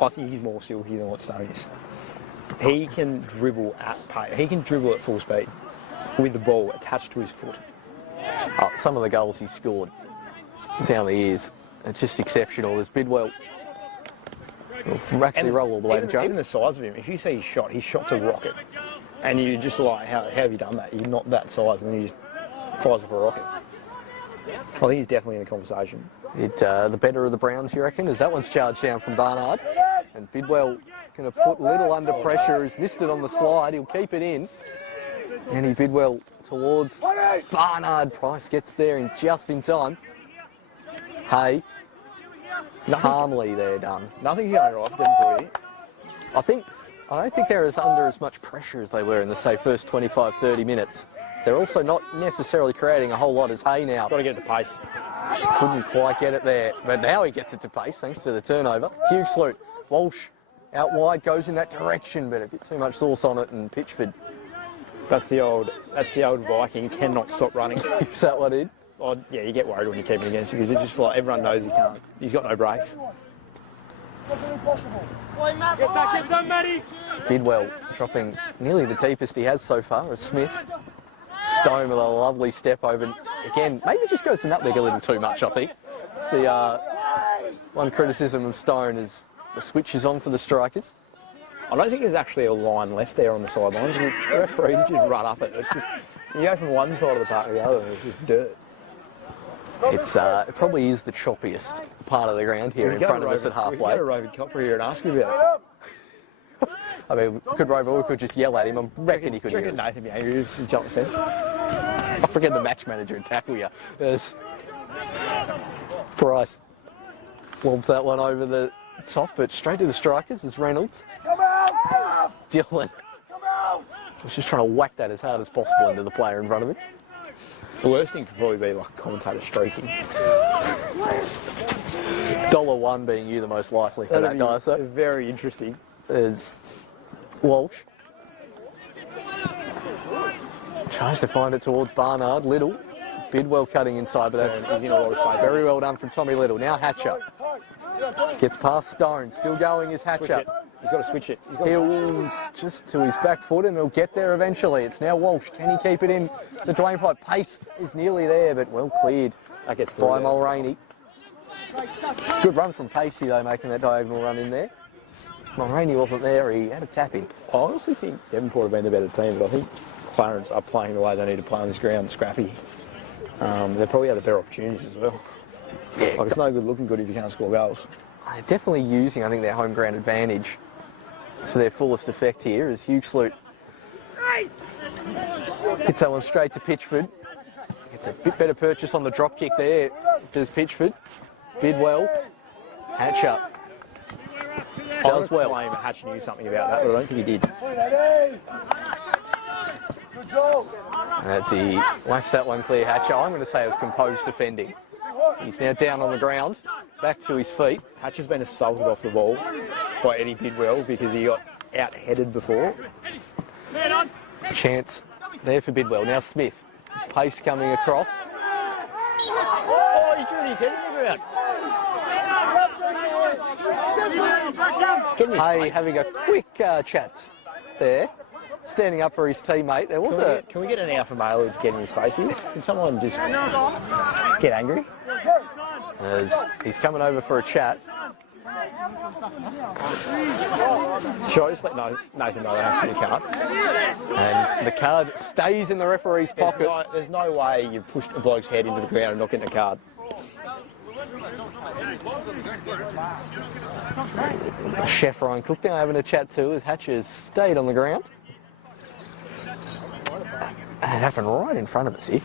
I think he's more silky than what Stone is. He can dribble at pace. He can dribble at full speed with the ball attached to his foot. Oh, some of the goals he scored down the years, it's just exceptional. There's Bidwell. Will actually roll all the way to Jones. Even the size of him, if you see his shot's a rocket. And you just like, how have you done that? You're not that size and then he just fires up a rocket. I think he's definitely in the conversation. The better of the Browns, you reckon? As that one's charged down from Barnard. And Bidwell going to put Little under pressure. He's missed it on the slide. He'll keep it in. Andy Bidwell towards Barnard. Price gets there in just in time. Hey. Calmly there done. Nothing's going off, Devonport here. I don't think they're under as much pressure as they were in the, say, first 25, 30 minutes. They're also not necessarily creating a whole lot as Hay now. Got to get it to pace. Couldn't quite get it there, but now he gets it to pace thanks to the turnover. Hughes Sloot, Walsh out wide, goes in that direction, but a bit too much sauce on it, and Pitchford. That's the old Viking, cannot stop running. Is that what it? Oh, yeah, you get worried when you keep him against him because it's just like everyone knows he can't. He's got no brakes. Bidwell dropping nearly the deepest he has so far as Smith. Stone with a lovely step over. Again, maybe just goes to nutmeg a little too much, I think. The one criticism of Stone is the switch is on for the strikers. I don't think there's actually a line left there on the sidelines. The referees just run up it. It's just, you go from one side of the park to the other and it's just dirt. It probably is the choppiest part of the ground here in front of us at halfway. We can go to Rovid Copper here and ask him about it. I mean, could Rover or could just yell at him. I reckon he could hear it. Nathan be angry if he jumped the fence. I forget the match manager and tackle you. Price lobs that one over the top, but straight to the strikers is Reynolds. Dylan was just trying to whack that as hard as possible into the player in front of him. The worst thing could probably be like a commentator streaking. $1 being you the most likely for that guy, so. Very interesting. There's Walsh. Tries to find it towards Barnard. Little. Bidwell cutting inside, but that's he's in a lot of space. Very well done from Tommy Little. Now Hatcher. Gets past Stone. Still going is Hatcher. He's got to switch it. He'll just to his back foot and he'll get there eventually. It's now Walsh. Can he keep it in? The drain pipe pace is nearly there, but well cleared that gets by Mulroney. Good run from Pacey though, making that diagonal run in there. Mulroney wasn't there. He had a tap in. I honestly think Devonport have been the better team, but I think Clarence are playing the way they need to play on this ground, scrappy. They probably had the better opportunities as well. Yeah, like it's no good looking good if you can't score goals. They're definitely using, I think, their home ground advantage to their fullest effect here as Hughes Sloot hits that one straight to Pitchford. It's a bit better purchase on the drop kick there. Does Pitchford. Bidwell. Hatcher. Does well. I claim Hatcher knew something about that, but I don't think he did. And as he whacks that one clear, Hatcher, I'm going to say it was composed defending. He's now down on the ground, back to his feet. Hatcher's been assaulted off the ball by Eddie Bidwell because he got out-headed before. Chance there for Bidwell. Now Smith. Pace coming across. Oh, he threw his head in the ground. Hey, having a quick chat there. Standing up for his teammate. There was Can we get an alpha male to get in his face here? Can someone just get angry? As he's coming over for a chat. Should I just let Nathan know that has to be a card? And the card stays in the referee's pocket. There's no way you pushed a bloke's head into the ground and not getting a card. Chef Ryan Cook now having a chat too as Hatcher's stayed on the ground. And it happened right in front of us here.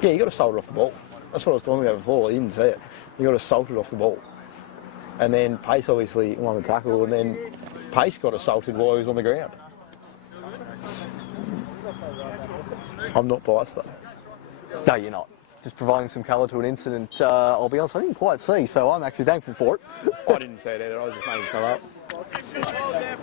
Yeah, you got to salt it off the ball. That's what I was talking about before. You didn't see it. You got to salt it off the ball. And then Pace obviously won the tackle, and then Pace got assaulted while he was on the ground. I'm not biased though. No, you're not. Just providing some colour to an incident, I'll be honest, I didn't quite see, so I'm actually thankful for it. I didn't see it either, I was just making stuff up.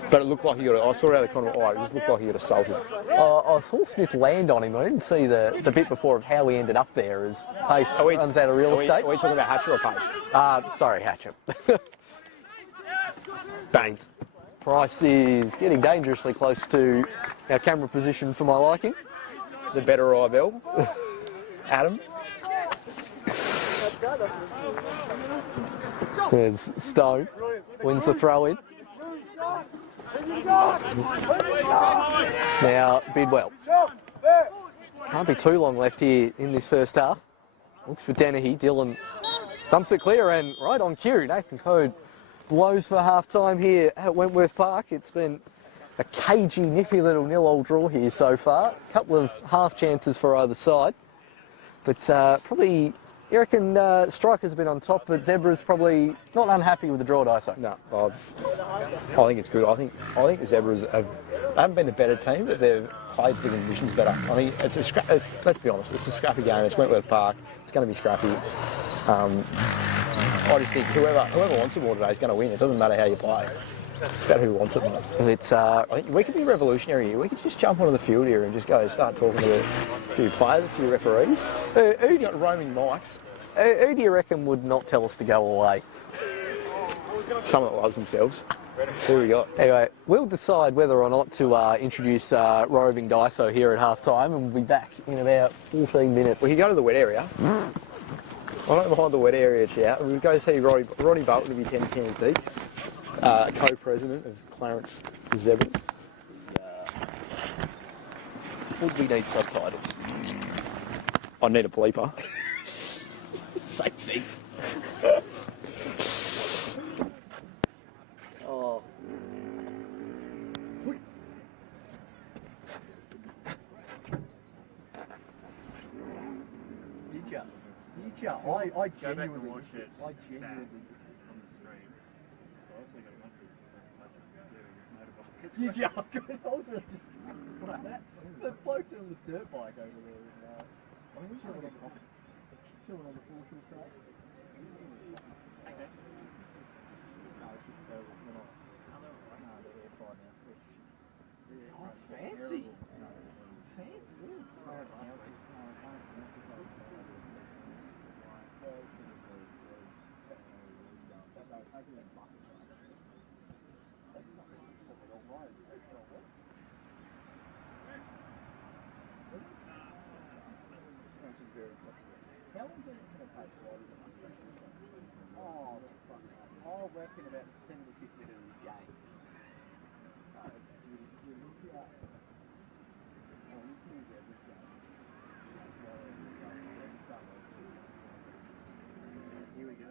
But it looked like he got, I saw it out of the corner of my eye, it just looked like he got assaulted. I saw Smith land on him, I didn't see the bit before of how he ended up there as Pace runs out of real estate. Are we talking about Hatcher or Pace? Sorry, Hatcher. Bang. Price is getting dangerously close to our camera position for my liking. The better eye, Bill. Adam. There's Stone. Wins the throw in. Now Bidwell. Can't be too long left here in this first half. Looks for Dennehy. Dylan dumps it clear and right on cue. Nathan Code blows for half time here at Wentworth Park. It's been a cagey, nippy little 0-0 draw here so far. A couple of half chances for either side. But probably, you reckon Strikers have been on top, but Zebra's probably not unhappy with the draw, Dyso. No, I think it's good. I think the Zebras haven't been a better team, but they've played for the conditions better. I mean, let's be honest, it's a scrappy game. It's Wentworth Park. It's going to be scrappy. I just think whoever wants it more today is going to win. It doesn't matter how you play. It's about who wants it more. It's, I think we could be revolutionary here. We could just jump onto the field here and just start talking to a few players, a few referees. Who's got roaming mics? who do you reckon would not tell us to go away? Someone that loves themselves. Who we got? Anyway, we'll decide whether or not to introduce Roving Dyso here at half time, and we'll be back in about 14 minutes. We can go to the wet area. I don't behind the wet area chat. We'll go see Roddy Bolton to be 10 cans deep, co-president of Clarence Zebras. Would we need subtitles? I need a bleeper. Same thing. Oh. Did ya? I genuinely watch it. I genuinely On the screen. I also got a bunch of Did ya? I was really just like that. The bloke on the dirt bike over there. I mean, we should have went on the full short track. Fancy. How long did it take to ride it? Oh, fuck. I reckon about 10 to 15 minutes of the game. Here we go.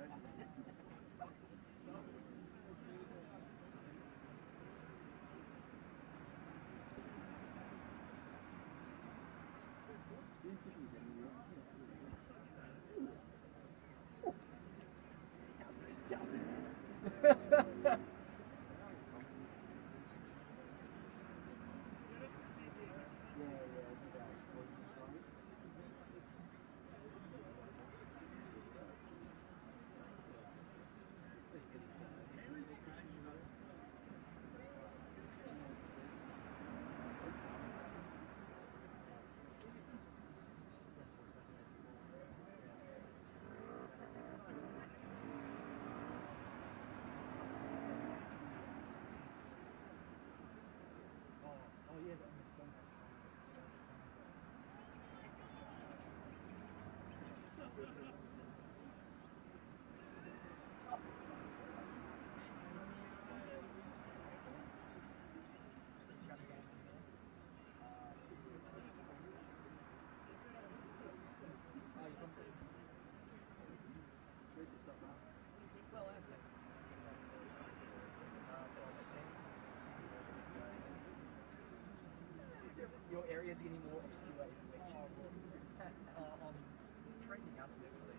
Your area's getting more obscure on training up and everything.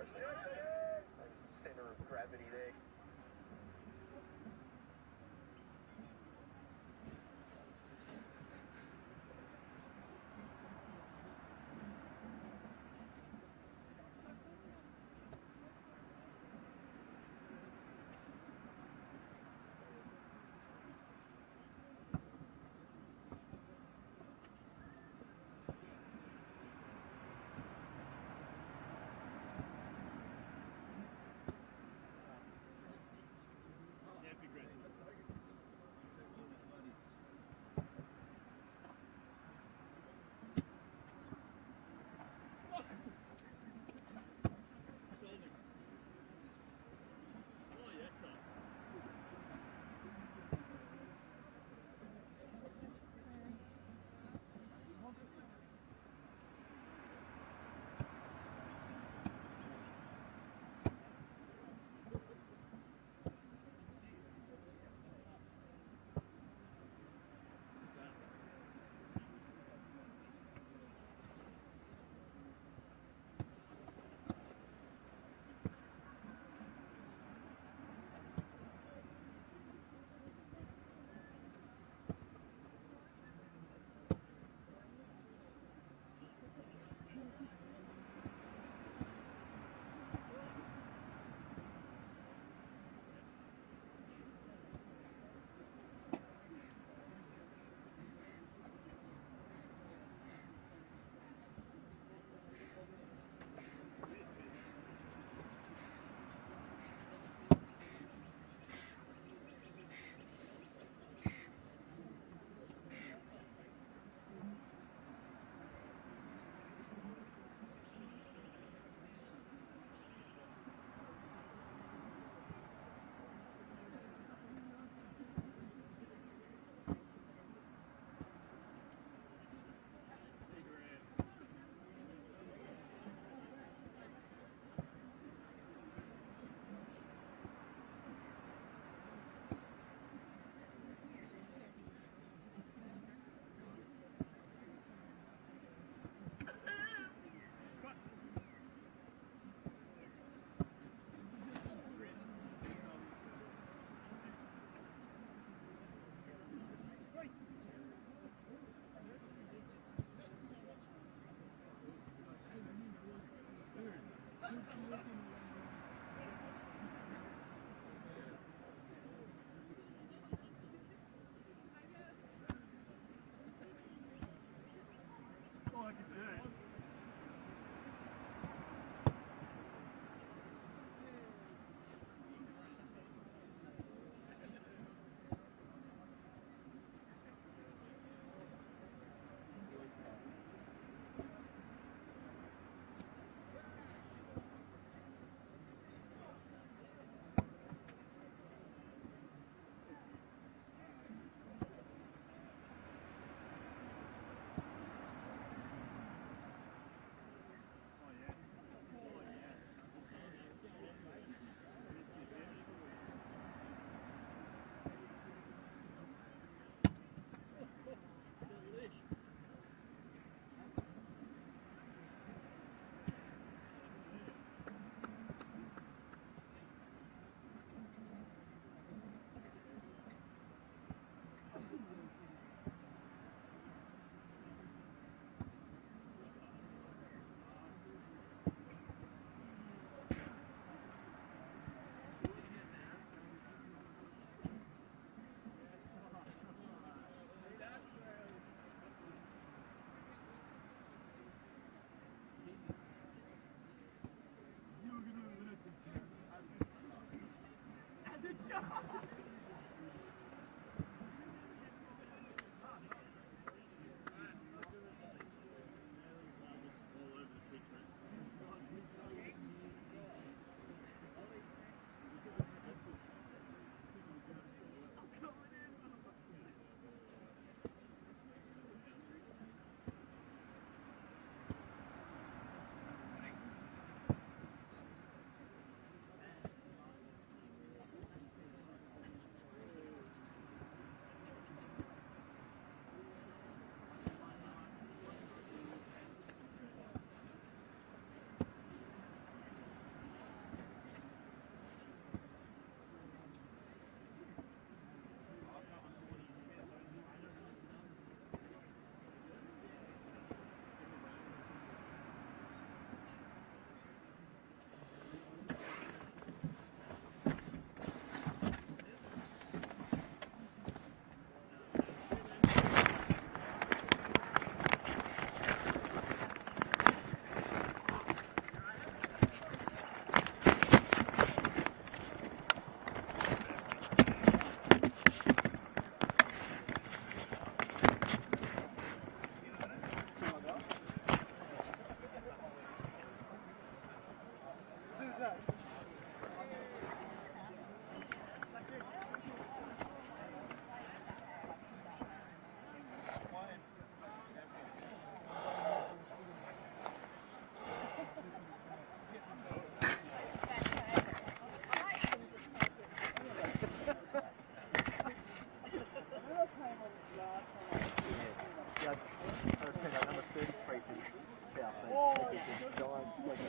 embarrassing. Centre of gravity there.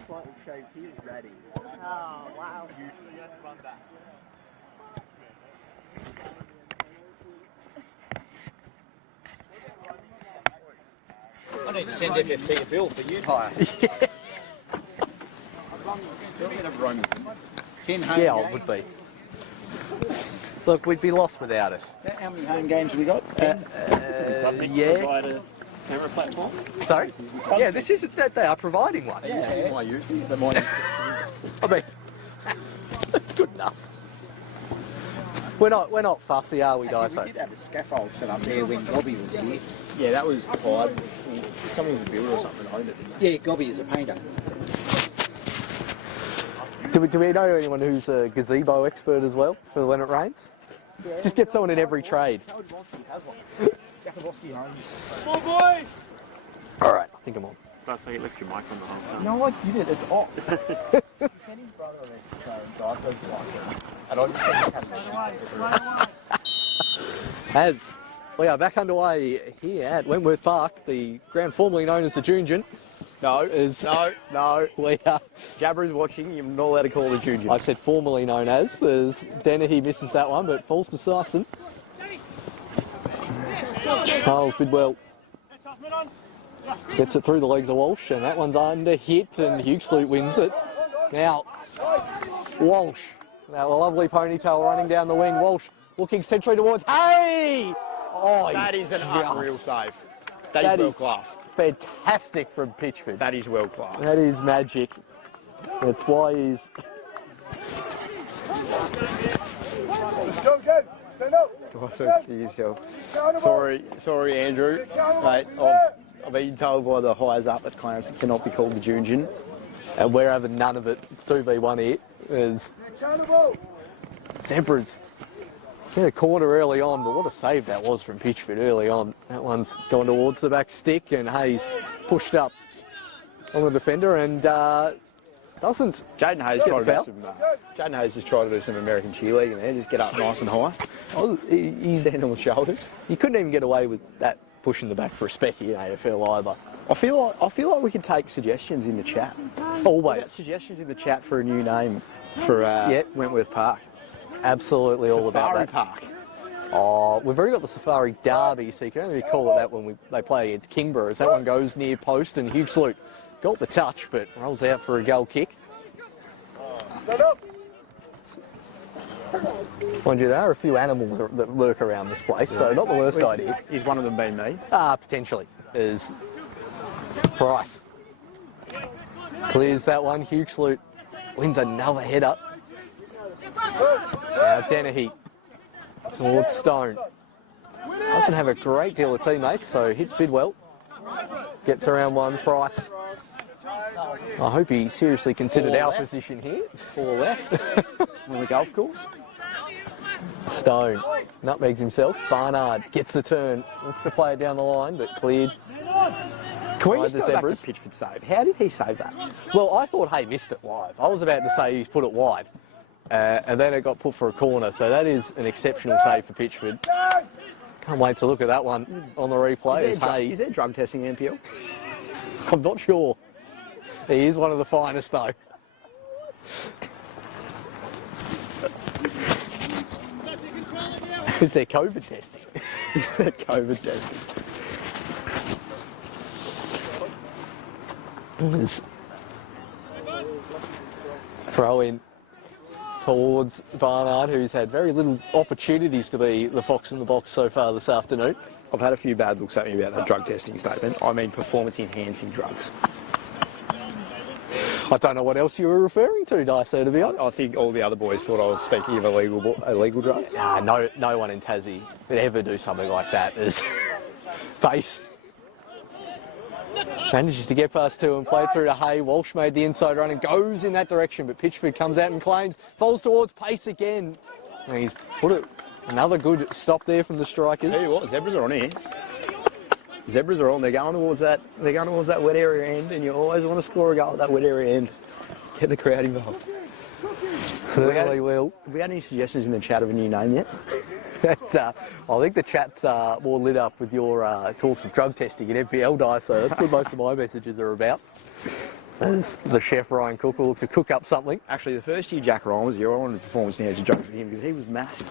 Slightly shaved here, ratty. Oh, wow. I need to send FFT a bill for you hire. Yeah, it would be. Look, we'd be lost without it. How many home games have we got? Yeah. Provide a camera platform. Sorry? Yeah, this is that they are providing one. Yeah. My use, but mine. I mean, that's good enough. We're not fussy, are we, We Dyso? did have a scaffold set up there when Gobby was here. Yeah, that was hard. Someone was a builder or something owned it, didn't they? Yeah, Gobby is a painter. Do we know anyone who's a gazebo expert as well for when it rains? Yeah. Just get someone in every trade. Come on, boys! All right, I think I'm on. Plus, they left your mic on the whole time. No, I didn't. It's off. As we are back underway here at Wentworth Park, the ground formerly known as the Jungian. No, no. We are. Jabber's watching. You're not allowed to call it a Jungian. I said formerly known as. Dennehy misses that one, but falls to Sison. Charles Bidwell gets it through the legs of Walsh, and that one's under hit, and Hughesloot wins it. Now, Walsh. Now a lovely ponytail running down the wing. Walsh looking centrally towards. Hey! Oh, That is an unreal save. That That is is world class. fantastic from Pitchford. That is world class. That is magic. That's why he's. Sorry, Andrew. Mate, I've been told by the highs up at Clarence it cannot be called the Jungian. And we're having none of it. It's 2v1 here. There's Zebras. Get a corner early on, but what a save that was from Pitchford early on. That one's gone towards the back stick, and Hayes pushed up on the defender and doesn't. Jaden Hayes Get tried to the do some. Jaden Hayes just tried to do some American cheerleading there. Just get up nice and high. Oh, Stand on the shoulders. he couldn't even get away with that pushing the back for a specky in AFL either. I feel like we can take suggestions in the chat. Always. Suggestions in the chat for a new name for Wentworth Park. Absolutely all about Safari that. Park. Oh, we've already got the Safari Derby, so you can only call it that when they play against Kingborough. As that one goes near post, and Hughesloot got the touch, but rolls out for a goal kick. Mind you, there are a few animals that lurk around this place, so not the worst idea. Is one of them been me? Potentially, is Price. Clears that one, Hughesloot wins another header. Now Dennehy towards Stone. Doesn't have a great deal of teammates, so hits Bidwell. Gets around one, Price. I hope he seriously considered our position here. 4 left on the golf course. Stone nutmegs himself. Barnard gets the turn. Looks to play it down the line, but cleared. Can we just the go back Zebras. to Pitchford save? How did he save that? Well, I thought Hay missed it live. I was about to say he's put it wide. And then it got put for a corner, so that is an exceptional save for Pitchford. Can't wait to look at that one on the replay. Is there drug testing in NPL? I'm not sure. He is one of the finest, though. Is there COVID testing? COVID testing. Throw in towards Barnard, who's had very little opportunities to be the fox in the box so far this afternoon. I've had a few bad looks at me about that drug testing statement. I mean performance-enhancing drugs. I don't know what else you were referring to, Dyso, to be honest. I think all the other boys thought I was speaking of illegal drugs. No one in Tassie would ever do something like that. As base manages to get past two and play it through to Hay. Walsh made the inside run and goes in that direction, but Pitchford comes out and claims, falls towards pace again. And he's put it another good stop there from the strikers. Tell you what, Zebras are on here. Zebras are on. They're going towards that. They're going towards that wet area end, and you always want to score a goal at that wet area end. Get the crowd involved. Certainly will. Have we had any suggestions in the chat of a new name yet? That's, I think the chat's more lit up with your talks of drug testing and NPL dice, so that's what most of my messages are about. As the chef Ryan Cook will look to cook up something. Actually, the first year Jack Ryan was here, I wanted a performance now to joke for him because he was massive.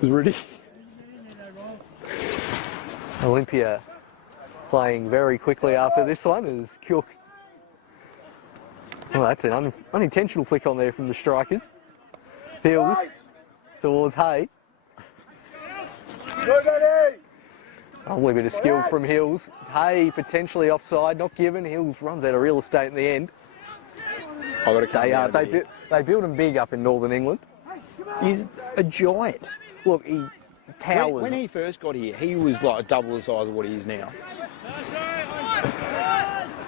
It was ridiculous. Olympia playing very quickly after this one as Cook. Well, that's an unintentional flick on there from the strikers. Hills towards Hay. Lovely bit of skill from Hills. Hay potentially offside, not given. Hills runs out of real estate in the end. They build him big up in Northern England. He's a giant. Look, he towers. When he first got here, he was like double the size of what he is now.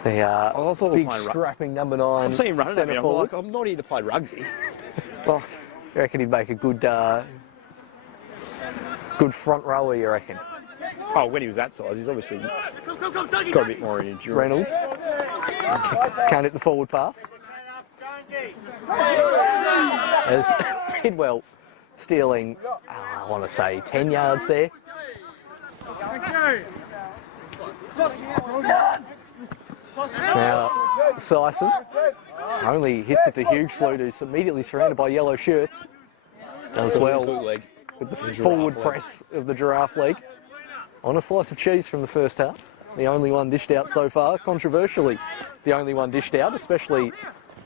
They are I thought big strapping number 9. I've seen him running at me. forward. I'm not here to play rugby. I reckon he'd make a good front rower, you reckon? Oh, when he was that size, he's obviously got a bit more endurance. Reynolds can't hit the forward pass. As Bidwell stealing, I want to say 10 yards there. Now, Sison only hits it to Hugh Sloot, who's immediately surrounded by yellow shirts. Does well with the forward press of the giraffe leg. On a slice of cheese from the first half. The only one dished out so far. Controversially, the only one dished out, especially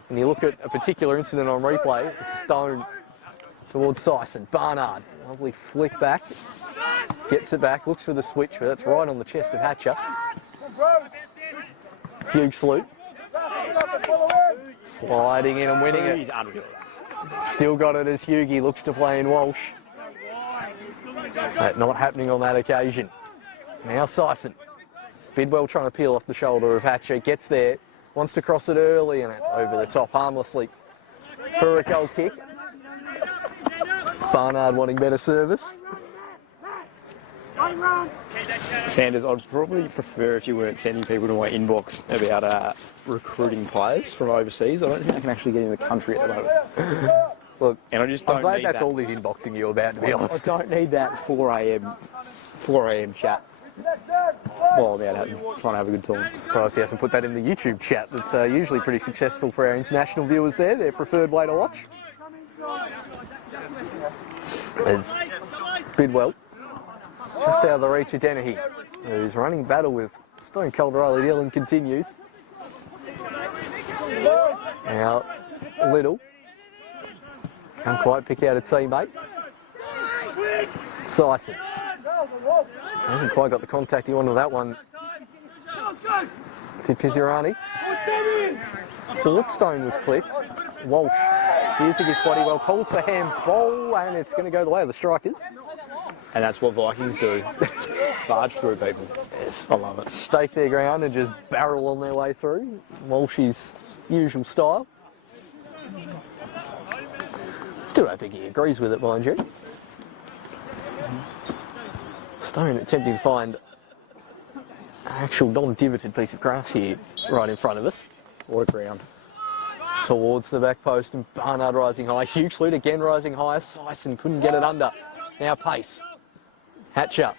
when you look at a particular incident on replay. Stone towards Sison. Barnard, lovely flick back. Gets it back, looks for the switch, but that's right on the chest of Hatcher. Hugh Sloot. Sliding in and winning it. He's unreal. Still got it as Hughie looks to play in Walsh. That not happening on that occasion. Now Sison. Bidwell trying to peel off the shoulder of Hatcher. Gets there. Wants to cross it early and it's over the top harmlessly for a goal kick. Barnard wanting better service. Sanders, I'd probably prefer if you weren't sending people to my inbox about recruiting players from overseas. I don't think I can actually get in the country at the moment. Look, and I just don't I'm glad need that's that. all he's inboxing you about, to be honest. I don't need that 4 a.m. chat while I'm out trying to have a good time. Surprised he hasn't put that in the YouTube chat. That's usually pretty successful for our international viewers there, their preferred way to watch. There's Bidwell. Just out of the reach of Dennehy, who's running battle with Stone Cold Riley Dillon continues. Now, Little. Can't quite pick out a teammate. Sison. Hasn't quite got the contact he wanted with that one. To Pizzirani. Thought Stone was clipped. Walsh using his body well, calls for handball, and it's going to go the way of the strikers. And that's what Vikings do. Barge through people. Yes, I love it. Stake their ground and just barrel on their way through. Walsh's usual style. Still don't think he agrees with it, mind you. Stone attempting to find an actual non-divoted piece of grass here right in front of us. What a ground. Towards the back post and Barnard rising high. Hugh Sloot again rising high. Sison couldn't get it under. Now Pace. Hatcher.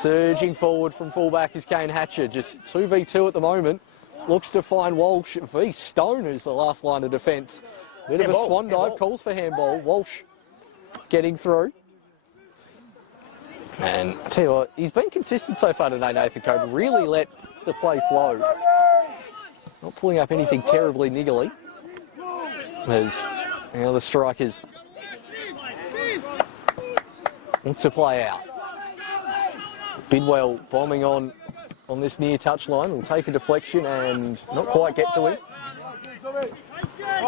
Surging forward from fullback is Kane Hatcher. Just 2v2 at the moment. Looks to find Walsh v Stone, who's the last line of defence. Bit of a swan dive. Calls for handball. Walsh getting through. And I tell you what, he's been consistent so far today, Nathan Cope. Really let the play flow. Not pulling up anything terribly niggly. There's now the strikers want to play out. Bidwell bombing on this near touchline. Will take a deflection and not quite get to him.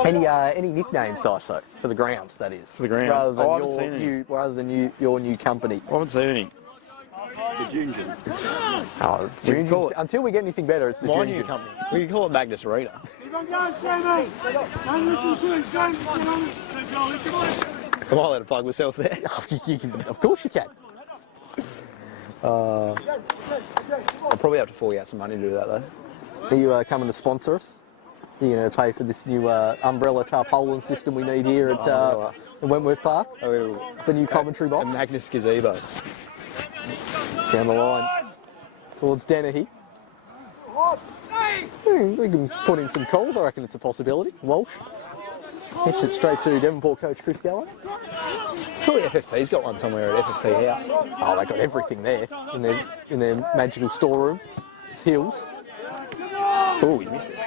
Any nicknames, Daiso, for the ground, that is? For the ground? Rather than your new company. I haven't seen any. The Jungian. Oh, call it- until we get anything better, it's the My Jungian. new company. We can call it Magnus Arena. Keep on going, Sammy. Don't listen to him, Sam. Come on, let it plug myself there. Of course you can. I'll probably have to fork out some money to do that, though. Are you coming to sponsor us? Are you going to pay for this new umbrella tarpaulin system we need here at at Wentworth Park. A little The new commentary a box. Magnus gazebo. Down the line towards Dennehy. We can put in some calls, I reckon it's a possibility. Walsh hits it straight to Devonport coach Chris Gallo. Surely FFT's got one somewhere at FFT House. Oh, they got everything there in their magical storeroom. It's Hills. Oh, he missed it.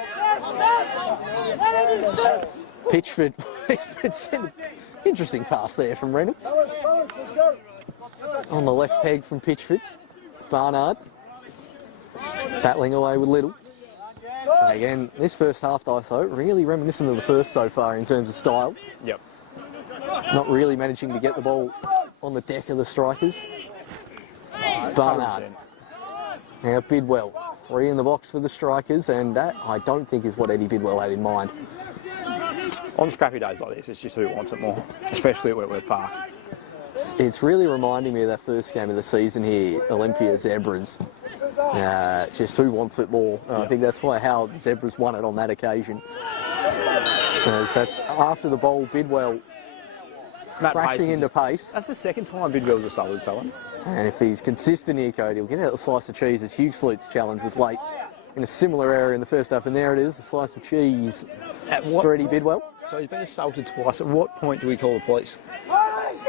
Pitchford. It's an interesting pass there from Reynolds. On the left peg from Pitchford. Barnard. Battling away with Little. And again, this first half though, really reminiscent of the first so far in terms of style. Yep. Not really managing to get the ball on the deck of the strikers. Barnard. 100%. Now Bidwell. 3 in the box for the strikers, and that I don't think is what Eddie Bidwell had in mind. On scrappy days like this, it's just who wants it more, especially at Wentworth Park. It's really reminding me of that first game of the season here, Olympia Zebras. Just who wants it more. I think that's why how the Zebras won it on that occasion. As that's after the bowl, Bidwell Matt crashing Pace is into just- pace. That's the second time Bidwell's a solid someone. And if he's consistent here, Cody, he'll get out the slice of cheese as Hugh Slute's challenge was late in a similar area in the first half. And there it is, a slice of cheese At what? for Eddie Bidwell. So he's been assaulted twice. At what point do we call the police?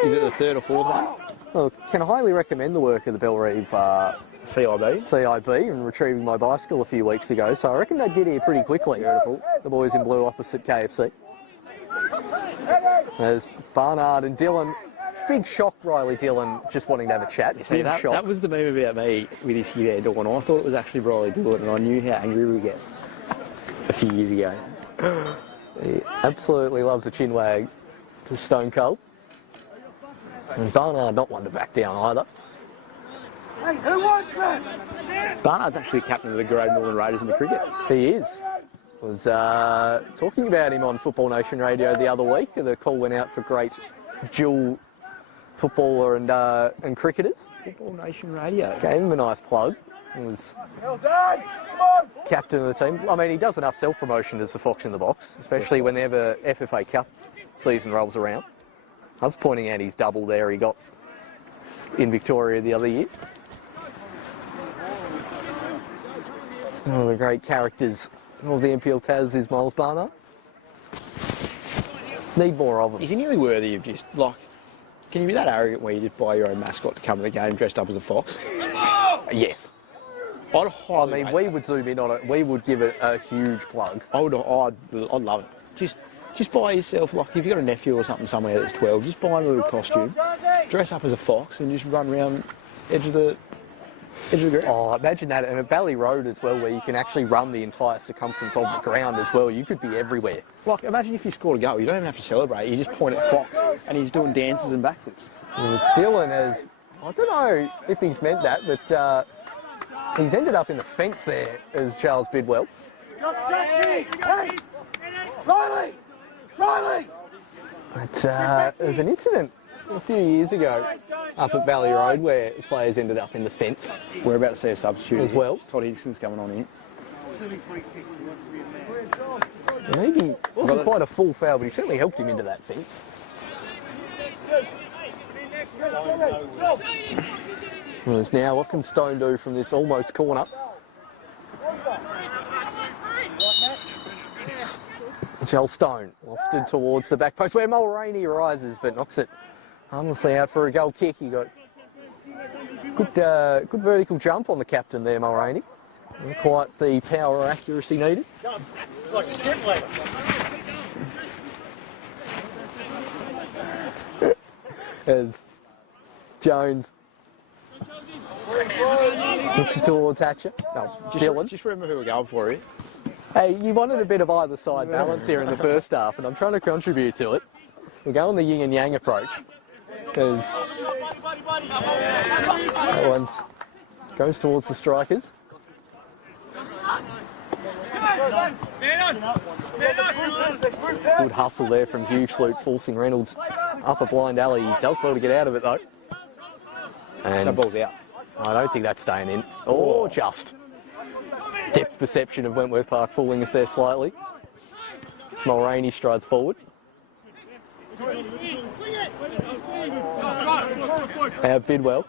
Is it the third or fourth one? Well, can highly recommend the work of the Belrive CIB. CIB and retrieving my bicycle a few weeks ago, so I reckon they'd get here pretty quickly. Beautiful. The boys in blue opposite KFC. There's Barnard and Dillon. Big shock, Riley Dillon just wanting to have a chat. See, Big that, shock. that was the meme about me with his hair doing. I thought it was actually Riley Dillon, and I knew how angry we would get a few years ago. He absolutely loves a chin wag to Stone Cold. And Barnard not one to back down either. Hey, who wants that? Barnard's actually captain of the Great Northern Raiders in the cricket. He is. Was talking about him on Football Nation Radio the other week. The call went out for great dual footballer and cricketers. Football Nation Radio. Gave him a nice plug. He was Well done. Come on. captain of the team. I mean, he does enough self-promotion as the fox in the box, especially whenever FFA Cup season rolls around. I was pointing out his double there he got in Victoria the other year. One of the great characters of the NPL Taz is Miles Barnard. Need more of him. Is he nearly worthy of just, like, can you be that arrogant where you just buy your own mascot to come to the game dressed up as a fox? Yes. I'd I highly mean, rate we that. would zoom in on it. We would give it a huge plug. I'd love it. Just buy yourself, like, if you've got a nephew or something somewhere that's 12, just buy him a little costume, dress up as a fox and just run around edge of the ground. Oh, imagine that. And at Valley Road as well, where you can actually run the entire circumference of the ground as well. You could be everywhere. Like, imagine if you scored a goal, you don't even have to celebrate, you just point at Fox and he's doing dances and backflips. Whereas Dylan has, I don't know if he's meant that, but he's ended up in the fence there as Charles Bidwell. Not set me. Hey. Riley. Riley. But there was an incident a few years ago up at Valley Road where players ended up in the fence. We're about to see a substitute As here. well. Todd Higson's coming on in. Maybe wasn't quite a full foul, but he certainly helped him into that fence. Whereas now, what can Stone do from this almost corner? Joel Stone wafted towards the back post where Mulroney rises but knocks it harmlessly out for a goal kick. He got good vertical jump on the captain there, Mulroney. Not quite the power or accuracy needed. Like a step ladder. As Jones looks it towards Hatcher. No, Dylan. Just remember who we're going for here. Hey, you wanted a bit of either side balance here in the first half, and I'm trying to contribute to it. We're going the yin and yang approach, because that one goes towards the strikers. Good hustle there from Hugh Slute, forcing Reynolds up a blind alley. He does well to get out of it, though. And That ball's out. I don't think that's staying in. Oh, just. Depth perception of Wentworth Park fooling us there slightly. Mulroney strides forward. Bidwell.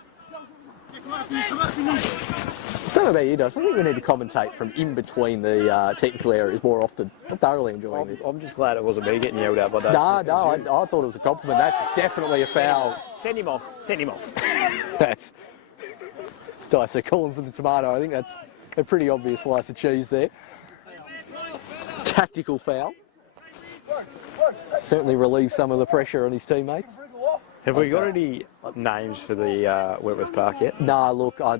I don't know about you, Dust. I think we need to commentate from in between the technical areas more often. I'm thoroughly enjoying this. I'm just glad it wasn't me getting yelled at by that. No, I thought it was a compliment. That's definitely a foul. Send him off. Send him off. That's Dice calling for the tomato. I think that's a pretty obvious slice of cheese there. Tactical foul. Certainly relieves some of the pressure on his teammates. Have we got any names for the Wentworth Park yet? Nah, look, a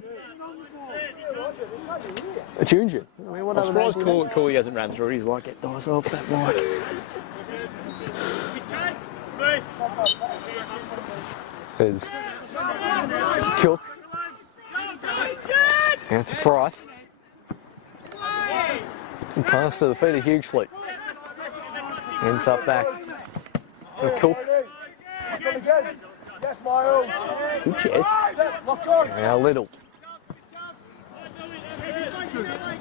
Junjun. I mean, what I'm other names surprised do we know? Cooley hasn't ran through it. He's like, get Dice off that mic. There's Cook. Now to Price. And pass to the feet of Hughesley. Ends up back to Cook. Good chess. Now Little.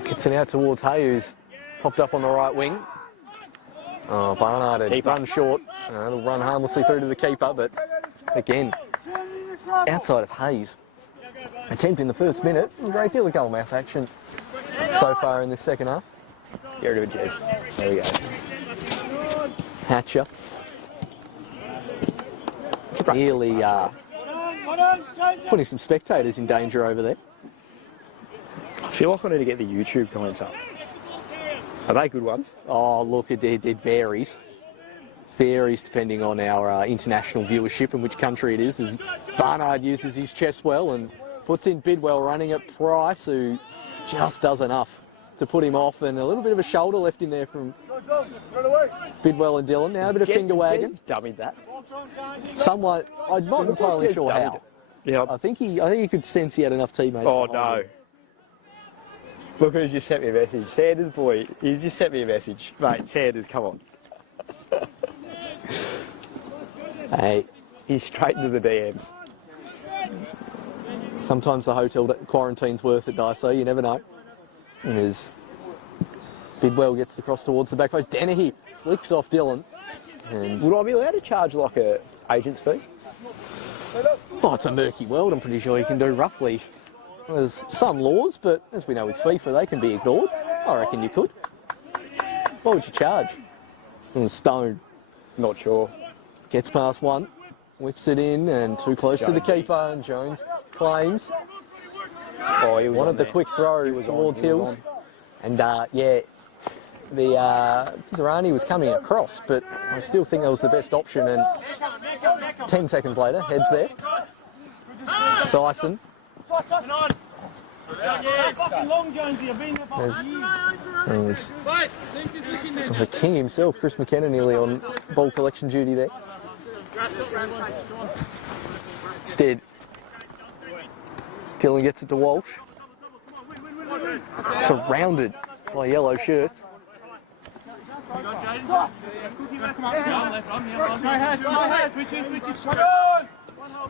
Gets it out towards Hay, who's popped up on the right wing. Oh, Barnard had Keeper. run short. It'll run harmlessly through to the keeper, but again, outside of Hayes. Attempt in the first minute. A great deal of goal mouth action so far in this second half. Get rid of it, Jez. There we go. Hatcher. Nearly putting some spectators in danger over there. I feel like I need to get the YouTube comments up. Are they good ones? Oh, look, it varies. Varies depending on our international viewership and which country it is. As Barnard uses his chest well and puts in Bidwell running at Price, who just does enough to put him off, and a little bit of a shoulder left in there from Bidwell and Dillon. Now a bit of finger wagging. Jez dummied that. Somewhat, I'm not entirely sure how. Yeah. I think he could sense he had enough teammates. Oh, behind no. him. Look who's just sent me a message. Sanders, boy. He's just sent me a message. Mate, Sanders, come on. Hey, He's straight into the DMs. sometimes the hotel quarantine's worth it, Daiso. You never know. And as Bidwell gets across towards the back post, Dennehy flicks off Dillon. And Would I be allowed to charge like a agent's fee? oh, it's a murky world. I'm pretty sure you can do roughly. There's some laws, but as we know with FIFA, they can be ignored. I reckon you could. What would you charge? And Stone Not sure. gets past one, whips it in, and too close to the keeper. And Jones claims. Oh, he was Wanted on the there. quick throw He was on, towards he was Hills. And yeah, the Zarani was coming across, but I still think that was the best option. And 10 seconds later, heads there. Sison. There's the king himself, Chris McKenna, nearly on ball collection duty there. Instead, Dillon gets it to Walsh. Surrounded by yellow shirts.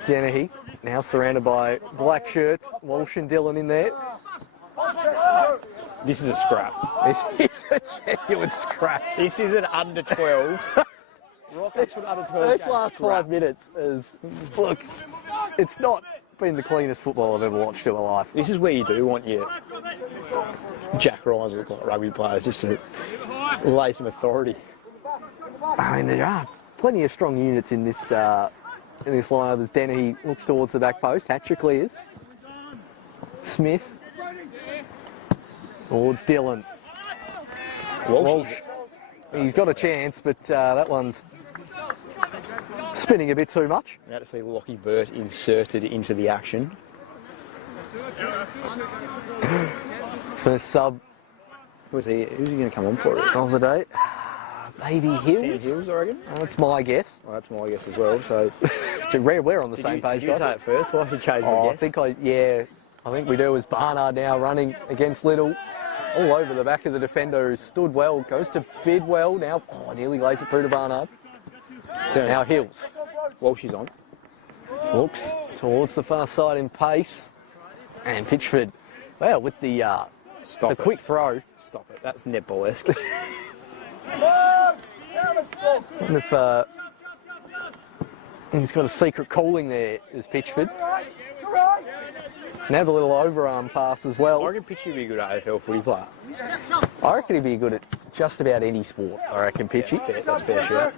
Dennehy now surrounded by black shirts. Walsh and Dillon in there. This is a scrap. This is a genuine scrap. This is an under 12s. Rockets under 12s. Those last 5 minutes is, look, it's not been the cleanest football I've ever watched in my life. This is where you do want your Jack Ryan's look like rugby players, just to lay some authority. I mean, there are plenty of strong units in this lineup as Dennehy looks towards the back post. Hatcher clears. Smith towards Dillon. Walsh. He's got a chance, but that one's spinning a bit too much. Now to see Lockie Burt inserted into the action. First sub Who's he going to come on for it? of the day. Maybe Sam Hills. Hills, I reckon. That's my guess. Well, that's my guess as well. So, We're on the same page, did you guys. say it first? Well, I should change my Oh, guess. I think we do. As Barnard now running against Little, all over the back of the defender who stood well, goes to Bidwell now. Oh, nearly lays it through to Barnard. Turn. Now Hills Walsh is on. looks towards the far side in pace, and Pitchford, well, with the Stop it. quick throw. Stop it. That's netball-esque. And if He's got a secret calling there, is Pitchford. And have a little overarm pass as I well. reckon Pitchy would be a good AFL footy player. I reckon he'd be good at just about any sport, I reckon, Pitchy. That's fair shit.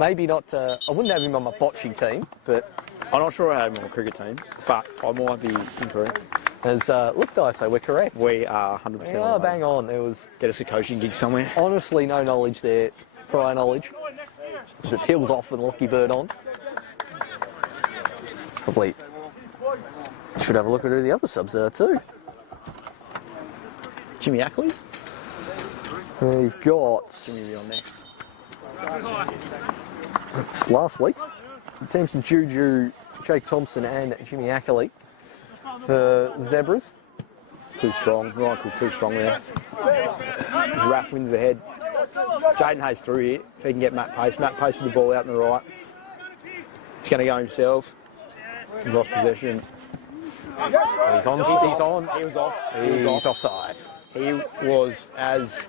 Maybe not, I wouldn't have him on my bocce team, but I'm not sure I had him on a cricket team, but I might be incorrect. as look, Daiso, we're correct. We are 100% We on are the bang on. There was Get us a coaching gig somewhere. honestly no knowledge there, prior knowledge. As it tills off with Lockie Bird on. Probably should have a look at who the other subs are too. Jimmy Ackley? We've got, Jimmy will be on next. it's last week, Samson Juju, Jake Thompson and Jimmy Ackley for the Zebras. Too strong. Michael's too strong there. As Raff wins the head. Jaden Hayes through here. If he can get Matt Pace. Matt Pace with the ball out on the right. He's going to go himself. He's lost possession. He's on. He was off. He's offside. He was as...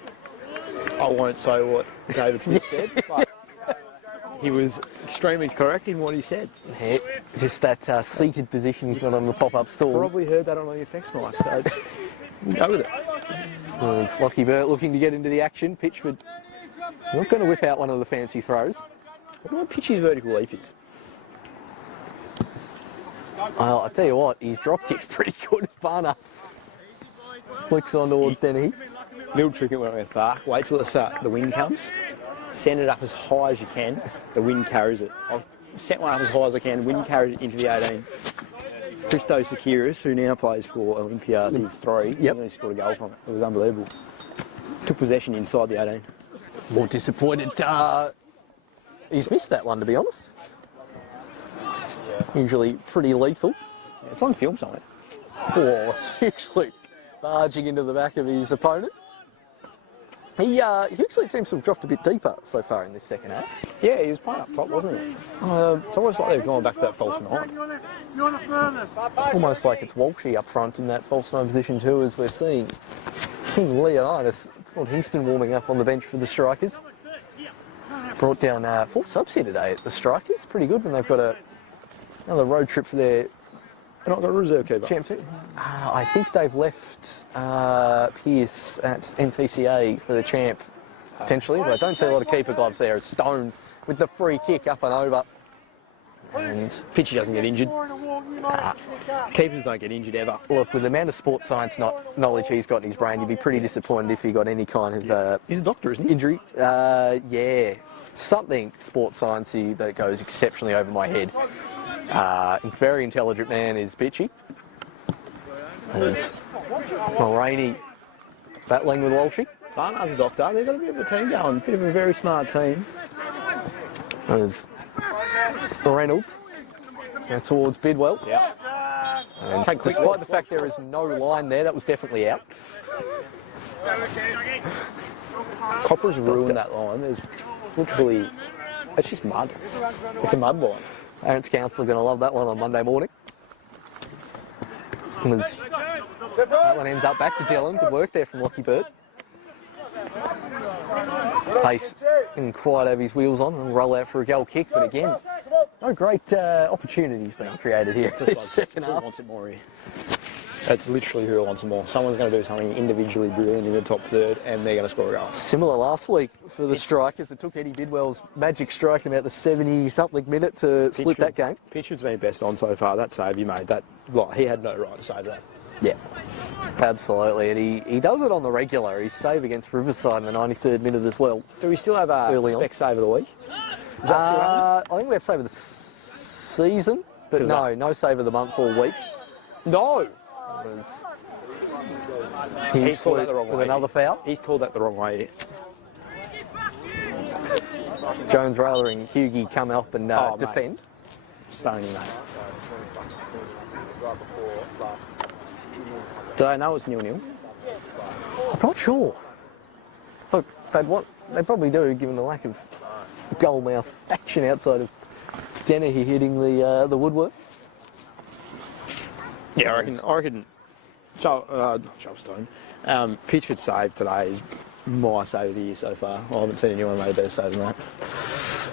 I won't say what David Smith said, but he was extremely correct in what he said. Yeah, just that seated position he's got on the pop-up stall. Probably heard that on the effects mic, so go with it. There's Lockie Burt looking to get into the action. Pitchford not going to whip out one of the fancy throws. What do I pitch his vertical leap is? Well, I tell you what, his drop kick's pretty good. Barner flicks on towards Denny. Little trick at Wentworth Park. Wait till the wind comes. Send it up as high as you can. The wind carries it. I've sent one up as high as I can. Wind carries it into the 18. Christo Sekiris, who now plays for Olympia, did 3. He only scored a goal from it. It was unbelievable. Took possession inside the 18. More disappointed. He's missed that one, to be honest. Usually pretty lethal. Yeah, it's on film somewhere. Oh, actually barging into the back of his opponent. He actually seems to have dropped a bit deeper so far in this second half. Yeah, he was playing up top, wasn't he? It's almost like they've gone back to that false 9. You're the furthest. Almost like it's Walshy up front in that false 9 position too, as we're seeing King Leonidas. It's not Hingston warming up on the bench for the Strikers. Brought down 4 subs here today at the Strikers. Pretty good when they've got another road trip for their They're not got a reserve keeper. champ team. I think they've left Pearce at NTCA for the champ, potentially, but I don't see a lot of keeper gloves there. It's Stone with the free kick up and over. And Pitchy doesn't get injured. Keepers don't get injured ever. look, with the amount of sports science knowledge he's got in his brain, you'd be pretty disappointed if he got any kind of He's a doctor, isn't he? injury. Yeah, something sports sciencey that goes exceptionally over my head. Very intelligent man is Pitchy. There's Mulroney battling with Walshy. Barnard's a doctor. They've got a bit of a team going. Bit of a very smart team. There's Reynolds now towards Bidwell. Yeah. And Take quick despite the fact there is no line there, that was definitely out. Copper's ruined that line. There's literally... It's just mud. It's a mud line. Clarence Council are going to love that one on Monday morning. And that one ends up back to Dylan. Good work there from Lockie Bird. Pace didn't quite have his wheels on and roll out for a goal kick, but again, no great opportunities being created here. Just like Second who half. wants it more here. That's literally who wants it more. Someone's going to do something individually brilliant in the top third, and they're going to score a goal. Similar last week for the Strikers. It took Eddie Bidwell's magic strike in about the 70-something minute to split that game. Pitchford's been best on so far. That save he made, he had no right to save that. Yeah, absolutely. And he does it on the regular. His save against Riverside in the 93rd minute as well. Do we still have a Early on. spec save of the week? Is that still happening? I think we have save of the season, but no save of the month or week. No! He's called that the wrong with way. another foul. He's called that the wrong way. Jones, Rayler and Hughie come up and Mate. defend. Stony, mate. Do they know it's 0-0? I'm not sure. Look, they probably do, given the lack of goal mouth action outside of Dennehy hitting the woodwork. Yeah, I reckon Joel Stone. Pitchford's save today is my save of the year so far. I haven't seen anyone make a better save than that.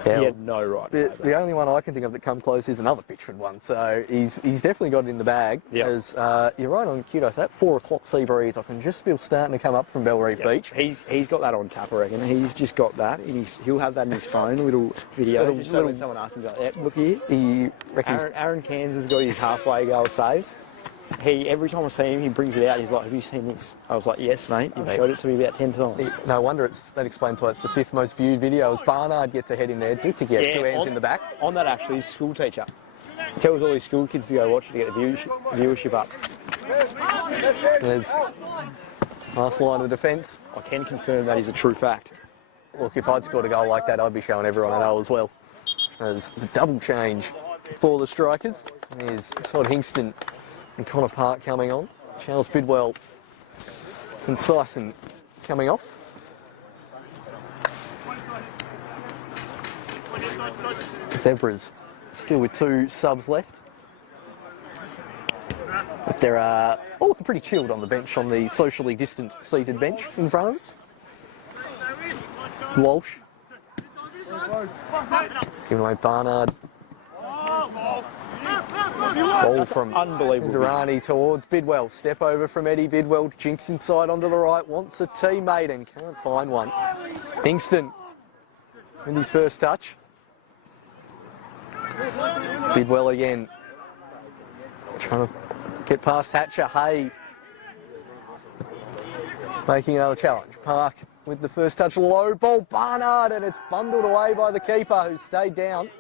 Yeah, He had no right to say that. the only one I can think of that comes close is another Pitchford one. So he's definitely got it in the bag. Yep. As you're right on kudos. That 4 o'clock sea breeze, I can just feel starting to come up from Bellreef Beach. He's got that on tap, I reckon. He's just got that. He'll have that in his phone, a little video. Little- So when someone asks him, like, yeah, look here. He reckons Aaron Cairns has got his halfway goal saved. Every time I see him, he brings it out. He's like, have you seen this? I was like, yes, mate. You've showed it to me about 10 times. no wonder that explains why it's the 5th most viewed video. As Barnard gets ahead in there, do think he had 2 hands in the back. On that, actually, his school teacher tells all his school kids to go watch it to get the viewership up. There's nice line of defence. I can confirm that is a true fact. Look, if I'd scored a goal like that, I'd be showing everyone I know as well. There's the double change for the strikers. There's Todd Hingston and Connor Park coming on. Charles Bidwell and Syson coming off. Zebras still with 2 subs left. But they're all looking pretty chilled on the bench, on the socially distant seated bench in front of us. Walsh. Giving away Barnard. Ball from Unbelievable. Zerani towards Bidwell. Step over from Eddie Bidwell. Jinks inside onto the right. Wants a teammate and can't find one. Hingston with his first touch. Bidwell again. Trying to get past Hatcher. Hay making another challenge. Park with the first touch. Low ball. Barnard, and it's bundled away by the keeper who stayed down.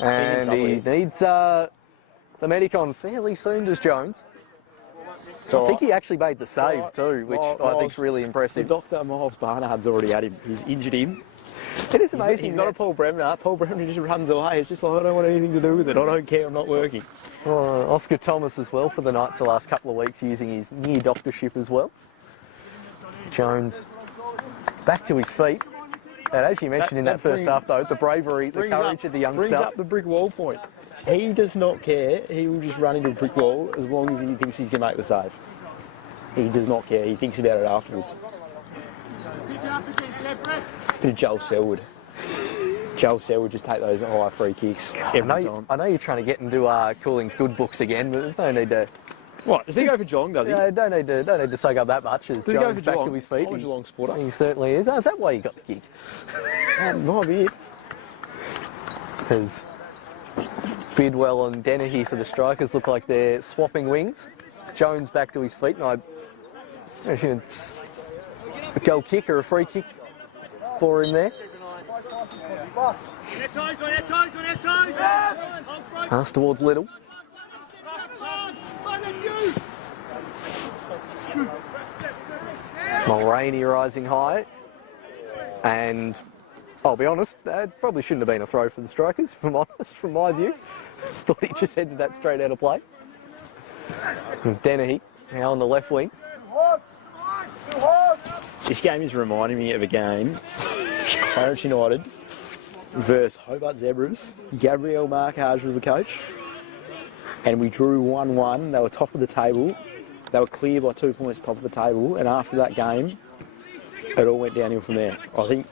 And he needs the medic on fairly soon, does Jones. So I think he actually made the save too, which I think's really The impressive. doctor, Miles Barnard's already had him. He's injured him. It is amazing. He's not a Paul Bremner. Paul Bremner just runs away. It's just like, I don't want anything to do with it. I don't care. I'm not working. Oscar Thomas as well for the Knights the last couple of weeks, using his near doctorship as well. Jones back to his feet. And as you mentioned in that first half, though, the bravery, the courage of the youngster. Brings up the brick wall point. He does not care. He will just run into a brick wall as long as he thinks he can make the save. He does not care. He thinks about it afterwards. Bit of Joel Selwood. Joel Selwood just take those high free kicks every time. I know you're trying to get into Cooling's good books again, but there's no need to. What? Does he go for Geelong, does he? No, don't need to soak up that much. As Does he go Jones for back Geelong? to his feet. I'm a Geelong supporter. He certainly is. Oh, is that why you got the kick? Might be it. Because Bidwell and Dennehy for the strikers look like they're swapping wings. Jones back to his feet, and I reckon a goal kick or a free kick for him there. Pass towards Little. Mulroney rising high, and I'll be honest, that probably shouldn't have been a throw for the strikers, if I'm honest, from my view. Thought he just headed that straight out of play. There's Dennehy, now on the left wing. This game is reminding me of a game, Clarence United versus Hobart Zebras. Gabriel Marquage was the coach, and we drew 1-1. They were top of the table. They were clear by 2 points top of the table, and after that game, it all went downhill from there. I think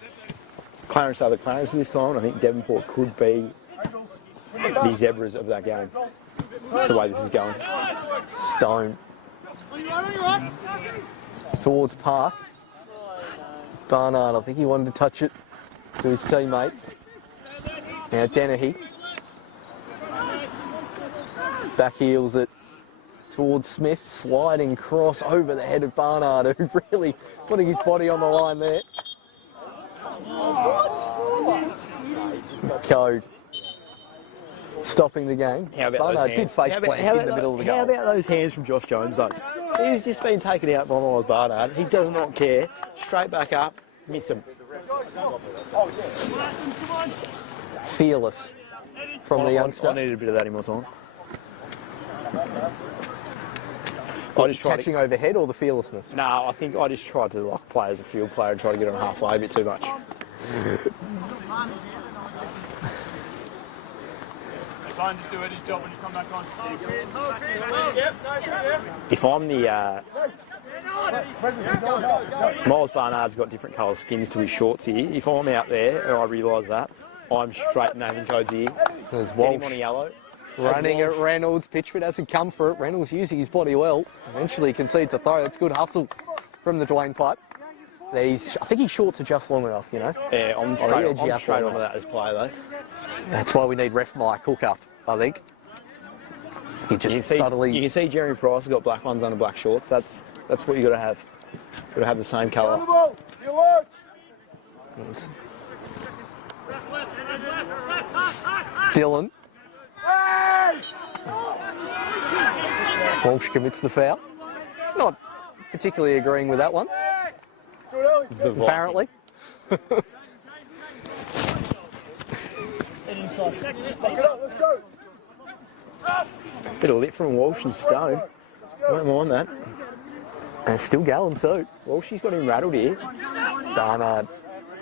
Clarence are the Clarence this time. I think Devonport could be the Zebras of that game, the way this is going. Stone. Towards Park. Barnard, I think he wanted to touch it to his teammate. Now Dennehy. Back heels it towards Smith, sliding cross over the head of Barnard, who really putting his body on the line there. Code stopping the game. How about Barnard those did hands? face plant in the middle of the goal. How about those hands from Josh Jones, though? He's just been taken out by Miles Barnard. He does not care. Straight back up, hits him. Fearless from the youngster. I needed a bit of that in my time. I just tried Catching overhead or the fearlessness? No, I think I just tried to play as a field player and try to get on halfway a bit too much. Just do Eddie's job when you come back on. If I'm the Miles Barnard's got different colour skins to his shorts here. If I'm out there and I realise that, I'm straight naming codes here. There's Get him on a Walsh yellow. running at Reynolds. Pitchford hasn't come for it. Reynolds using his body well. Eventually concedes a throw. That's good hustle from the Dwayne Pipe. I think his shorts are just long enough, you know. Yeah, I'm yeah, straight onto that as play though. That's why we need ref Mike Hook up, I think. He just You subtly... can see Jeremy Price has got black ones under black shorts. That's what you got to have. Got to have the same colour. Dylan. Walsh commits the foul. Not particularly agreeing with that one, apparently. Bit of lit from Walsh and Stone. Don't mind that. And still going too. Walshy's got him rattled here. Barnard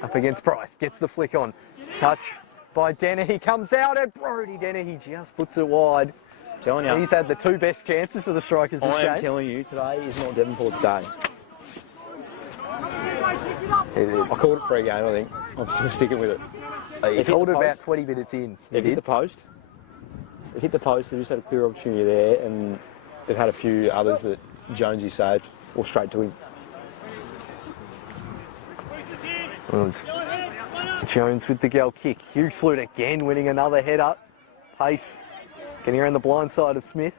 up against Price. Gets the flick on. Touch by Dennehy. Comes out and Brody Dennehy just puts it wide. I'm telling you. He's had the two best chances for the Strikers this I am game. telling you, today is not Devonport's day. I called it pre-game, I think. I'm still sticking with it. He called it about 20 minutes in. They've hit the post. They've hit the post. They've just had a clear opportunity there, and they've had a few others that Jonesy saved, or straight to him. It was Jones with the goal kick. Hugh Sloot again winning another header. Pace getting around the blind side of Smith.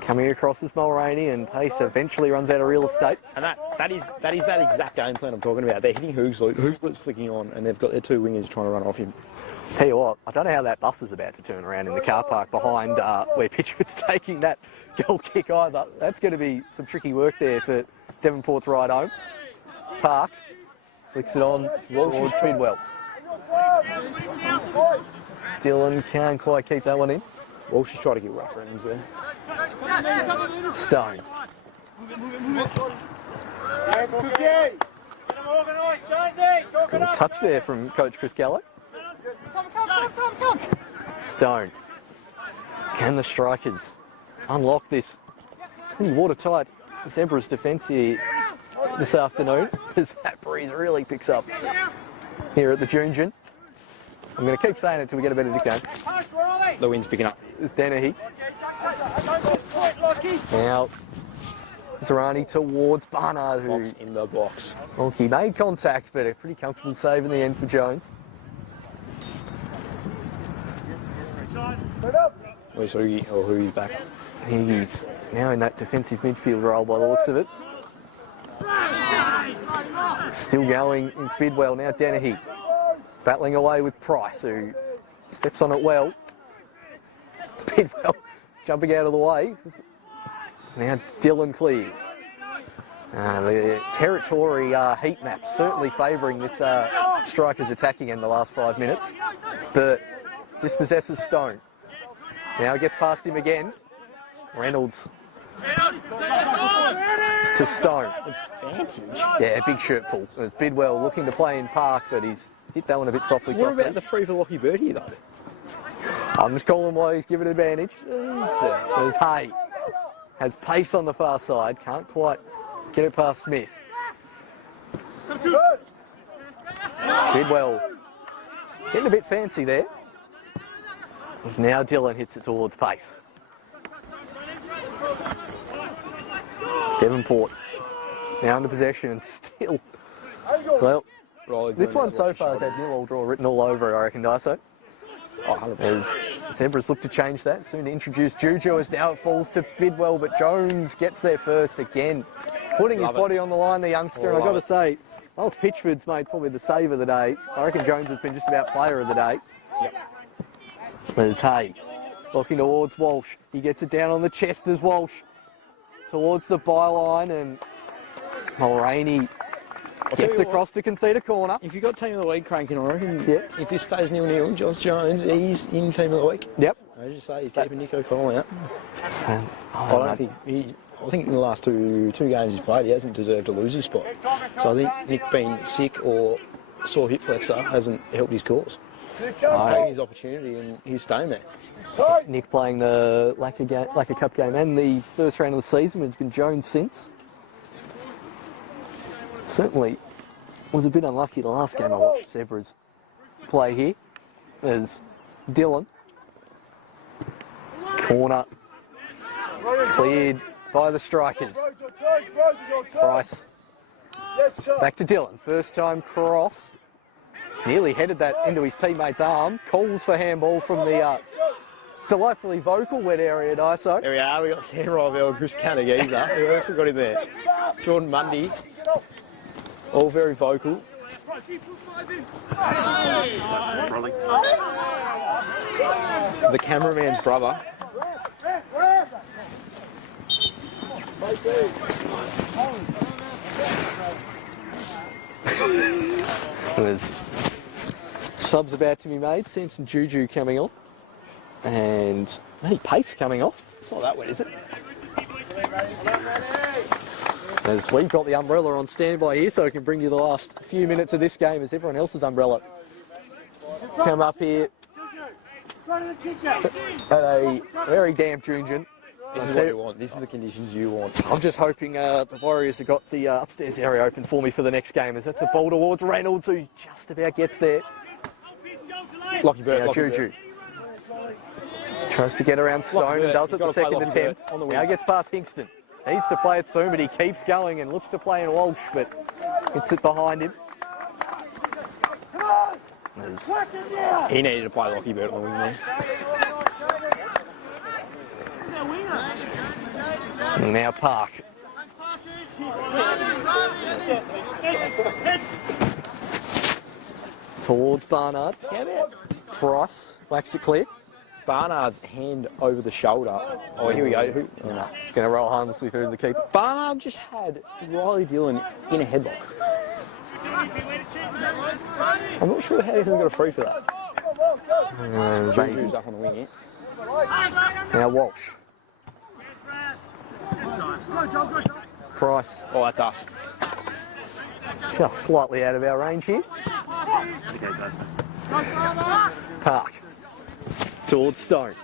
Coming across as Mulroney, and Pace eventually runs out of real estate. And that is that exact game plan I'm talking about. They're hitting Hoogsloot. Hoogsloot's flicking on, and they've got their two wingers trying to run off him. Tell you what, I don't know how that bus is about to turn around in the car park behind where Pitchford's taking that goal kick either. That's going to be some tricky work there for Devonport's ride home. Park flicks it on towards Bidwell. Dylan can't quite keep that one in. Walsh is trying to get rough around there. Stone. Good touch there from Coach Chris Gallo. Stone. Can the Strikers unlock this pretty watertight Zebras defence here this afternoon? As that breeze really picks up here at the Junjun. I'm going to keep saying it till we get a better game. The wind's picking up. It's Dennehy. Now, Zerani towards Barnard, who... Fox in the box. Well, he made contact, but a pretty comfortable save in the end for Jones. Where's Hoogie? Or Hoogie's back. He's now in that defensive midfield role by the looks of it. Still going in Bidwell, now Dennehy. Battling away with Price, who steps on it well. Bidwell jumping out of the way. Now Dylan clears. The territory heat map certainly favouring this Strikers attacking in the last 5 minutes. But dispossesses Stone. Now gets past him again. Reynolds to Stone. Yeah, big shirt pull. It was Bidwell looking to play in Park, but he's hit that one a bit softly. What about the free for Lockie Bertie though? I'm just calling why he's given advantage. There's Hay. Has pace on the far side. Can't quite get it past Smith. Bidwell getting a bit fancy there. As now Dylan hits it towards Pace. Devonport now under possession and still. Well, this one so far has had nil-all draw written all over it, I reckon, Dyso. As Zebras look to change that. Soon to introduce Juju as now it falls to Bidwell, but Jones gets there first again. Putting his body on the line, the youngster, and I've got to say, whilst Pitchford's made probably the save of the day, I reckon Jones has been just about player of the day. Yep. There's Hay, looking towards Walsh. He gets it down on the chest as Walsh. Towards the byline, and Mulroney gets across to concede a corner. If you've got Team of the Week cranking, I reckon if this stays 0-0, Josh Jones, he's in Team of the Week. Yep. I just say he's keeping Nico Cole out. I think in the last two games he's played, he hasn't deserved to lose his spot. So I think Nick being sick or sore hip flexor hasn't helped his cause. He's taking his opportunity and he's staying there. Nick playing the Lacquer Cup game and the first round of the season. It's been Jones since. Certainly was a bit unlucky the last game I watched Zebras. play here. There's Dylan. Corner. Cleared by the strikers. Price. Back to Dylan. First time cross. He's nearly headed that into his teammate's arm. Calls for handball from the delightfully vocal wet area, Daiso. There we are. We got Sam Rivell and Chris Canagiza. Who else we got in there? Jordan Mundy. All very vocal. The cameraman's brother. There's subs about to be made. Samson Juju coming on. And hey, Pace coming off. It's not that wet, is it? As we've got the umbrella on standby here, so I can bring you the last few minutes of this game as everyone else's umbrella come up here at a very damp Junjun. This is what you want. This is the conditions you want. I'm just hoping the Warriors have got the upstairs area open for me for the next game, as that's a ball towards Reynolds, who just about gets there. Lucky bird. Now Lucky Juju bird. tries to get around Stone and does it the second Lucky bird attempt. on the wing. Now gets past Hingston. Needs to play it soon, but he keeps going and looks to play in Walsh, but hits it behind him. He needed to play Lucky bird on the wing there. And now Park. Towards Barnard. How about Price makes it clear. Barnard's hand over the shoulder? Oh, here we go. Who? Oh, no. It's going to roll harmlessly through the keeper. Barnard just had Riley Dillon in a headlock. I'm not sure how he hasn't got a free for that. Juju's up on the wing here. Now Walsh. Price. Oh, that's us. Just slightly out of our range here. Park. Towards Stone.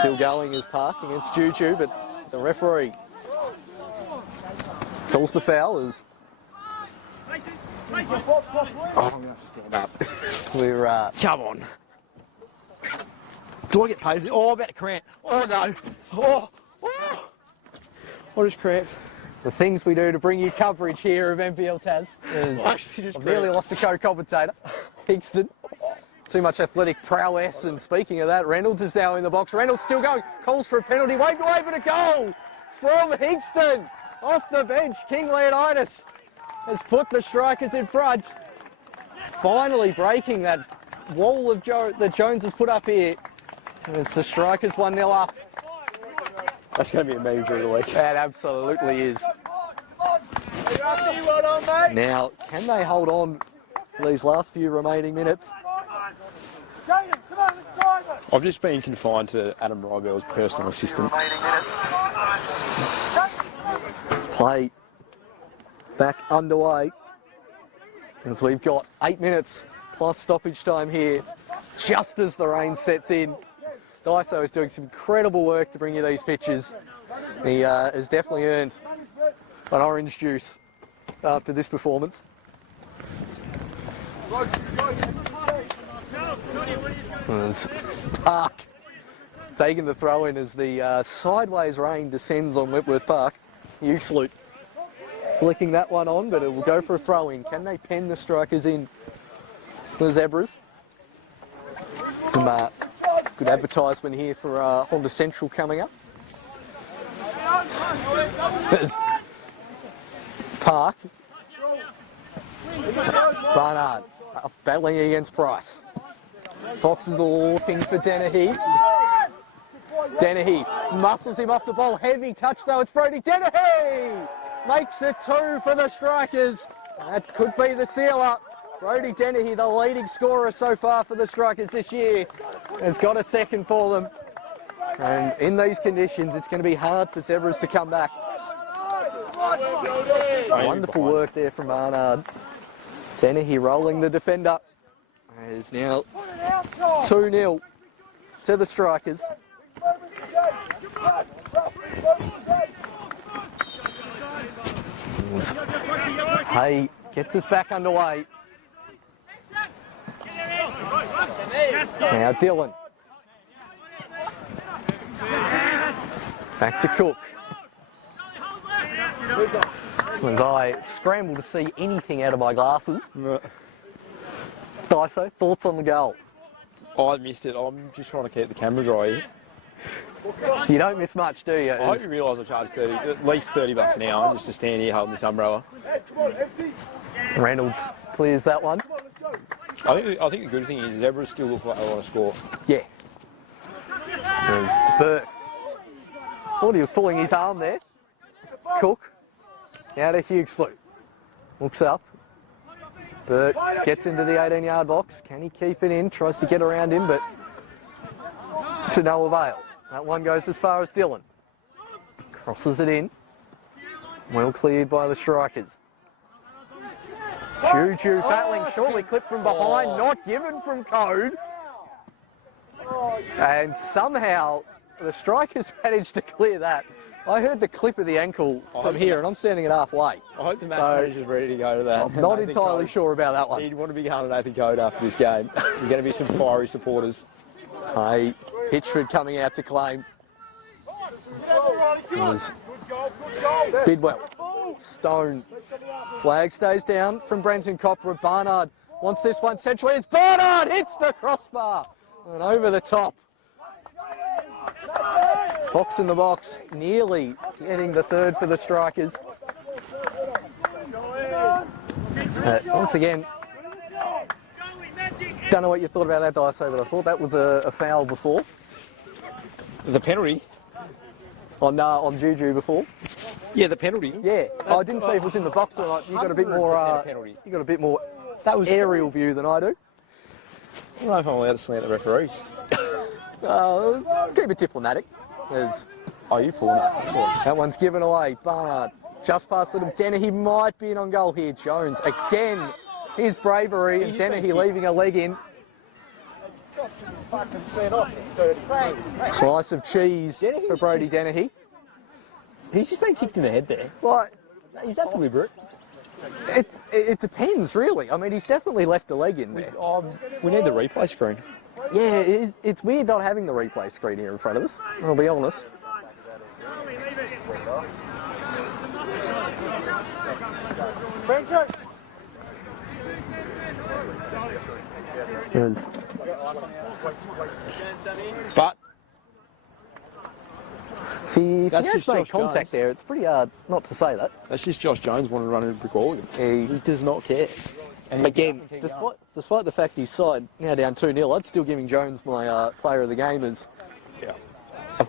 Still going as Park against Juju, but the referee calls the foul as Oh, I'm going to have to stand up. we're Come on. Do I get paid? Oh, I'm about to cramp. Oh, no. Oh. I just cramped. the things we do to bring you coverage here of NPL Taz. I've nearly lost a co-commentator, Higston. Too much athletic prowess, and speaking of that, Reynolds is now in the box. Reynolds still going, calls for a penalty, waved away for a goal from Higston. Off the bench, King Leonidas has put the strikers in front. Finally breaking that wall of that Jones has put up here. And it's the strikers 1-0 up. That's going to be a meme during the week. That absolutely is. Now, can they hold on for these last few remaining minutes? I've just been confined to Adam Rybell's personal assistant. Play back underway as we've got 8 minutes plus stoppage time here, just as the rain sets in. Daiso is doing some incredible work to bring you these pictures. He has definitely earned an orange juice after this performance. As Park taking the throw in as the sideways rain descends on Whitworth Park. Usually flicking that one on, but it will go for a throw in. Can they pen the strikers in the Zebras? Some good advertisement here for Honda Central coming up. Park. Barnard battling against Price. Foxes are looking for Dennehy. Dennehy muscles him off the ball. Heavy touch though. It's Brody Dennehy. Makes it 2 for the strikers. That could be the sealer. Brody Dennehy, the leading scorer so far for the strikers this year, has got a second for them. And in these conditions, it's going to be hard for Zebras to come back. Wonderful work there from Barnard. Dennehy rolling the defender. It is now 2-0 to the strikers. Hay gets us back underway. Now Dylan. Back to Cook. As I scramble to see anything out of my glasses. Daiso, thoughts on the goal? Oh, I missed it. I'm just trying to keep the camera dry here. You don't miss much, do you? I hope you realise I charge at least $30 an hour just to stand here holding this umbrella. Reynolds clears that one. I think the good thing is Zebras still look like they want to score. Yeah. There's Burt. Thought he was pulling his arm there. Cook. Now to Hughesley. Looks up. Burt gets into the 18-yard box. Can he keep it in? Tries to get around him, but to no avail. That one goes as far as Dylan. Crosses it in. Well cleared by the strikers. Juju battling, surely clipped from behind, not given from Code. And somehow the strikers managed to clear that. I heard the clip of the ankle from here, and I'm standing at halfway. I hope the match manager's ready to go to that. I'm not entirely sure about that one. He'd want to be going to Nathan Code after this game. There's going to be some fiery supporters. Hey, Hitchford coming out to claim. There's Bidwell. Stone. Flag stays down from Brenton Copper. Barnard wants this one centrally. It's Barnard! Hits the crossbar! And over the top. Box in the box, nearly getting the third for the strikers. Once again, don't know what you thought about that, Daiso, but I thought that was a foul before. The penalty? On Juju before. Yeah, the penalty. Yeah, I didn't see if it was in the box or not. You got a bit more. You got a bit more aerial view than I do. I don't know if I'm allowed to slant the referees. Keep it diplomatic. Oh, you pulling it. That's what. That one's given away. Barnard just past little Dennehy might be in on goal here. Jones again. His bravery and Dennehy leaving a leg in. Slice of cheese for Brody Dennehy. He's just been kicked in the head there. Well, Is that deliberate? it depends, really. I mean, he's definitely left a leg in there. We need the replay screen. Yeah, it's weird not having the replay screen here in front of us, I'll be honest. But If you That's have just made Josh contact Jones. there, it's pretty hard not to say that. that's just Josh Jones wanting to run into a brick wall with him. He does not care. And Again, despite the fact he's side now down 2-0, I'd still giving Jones my player of the game as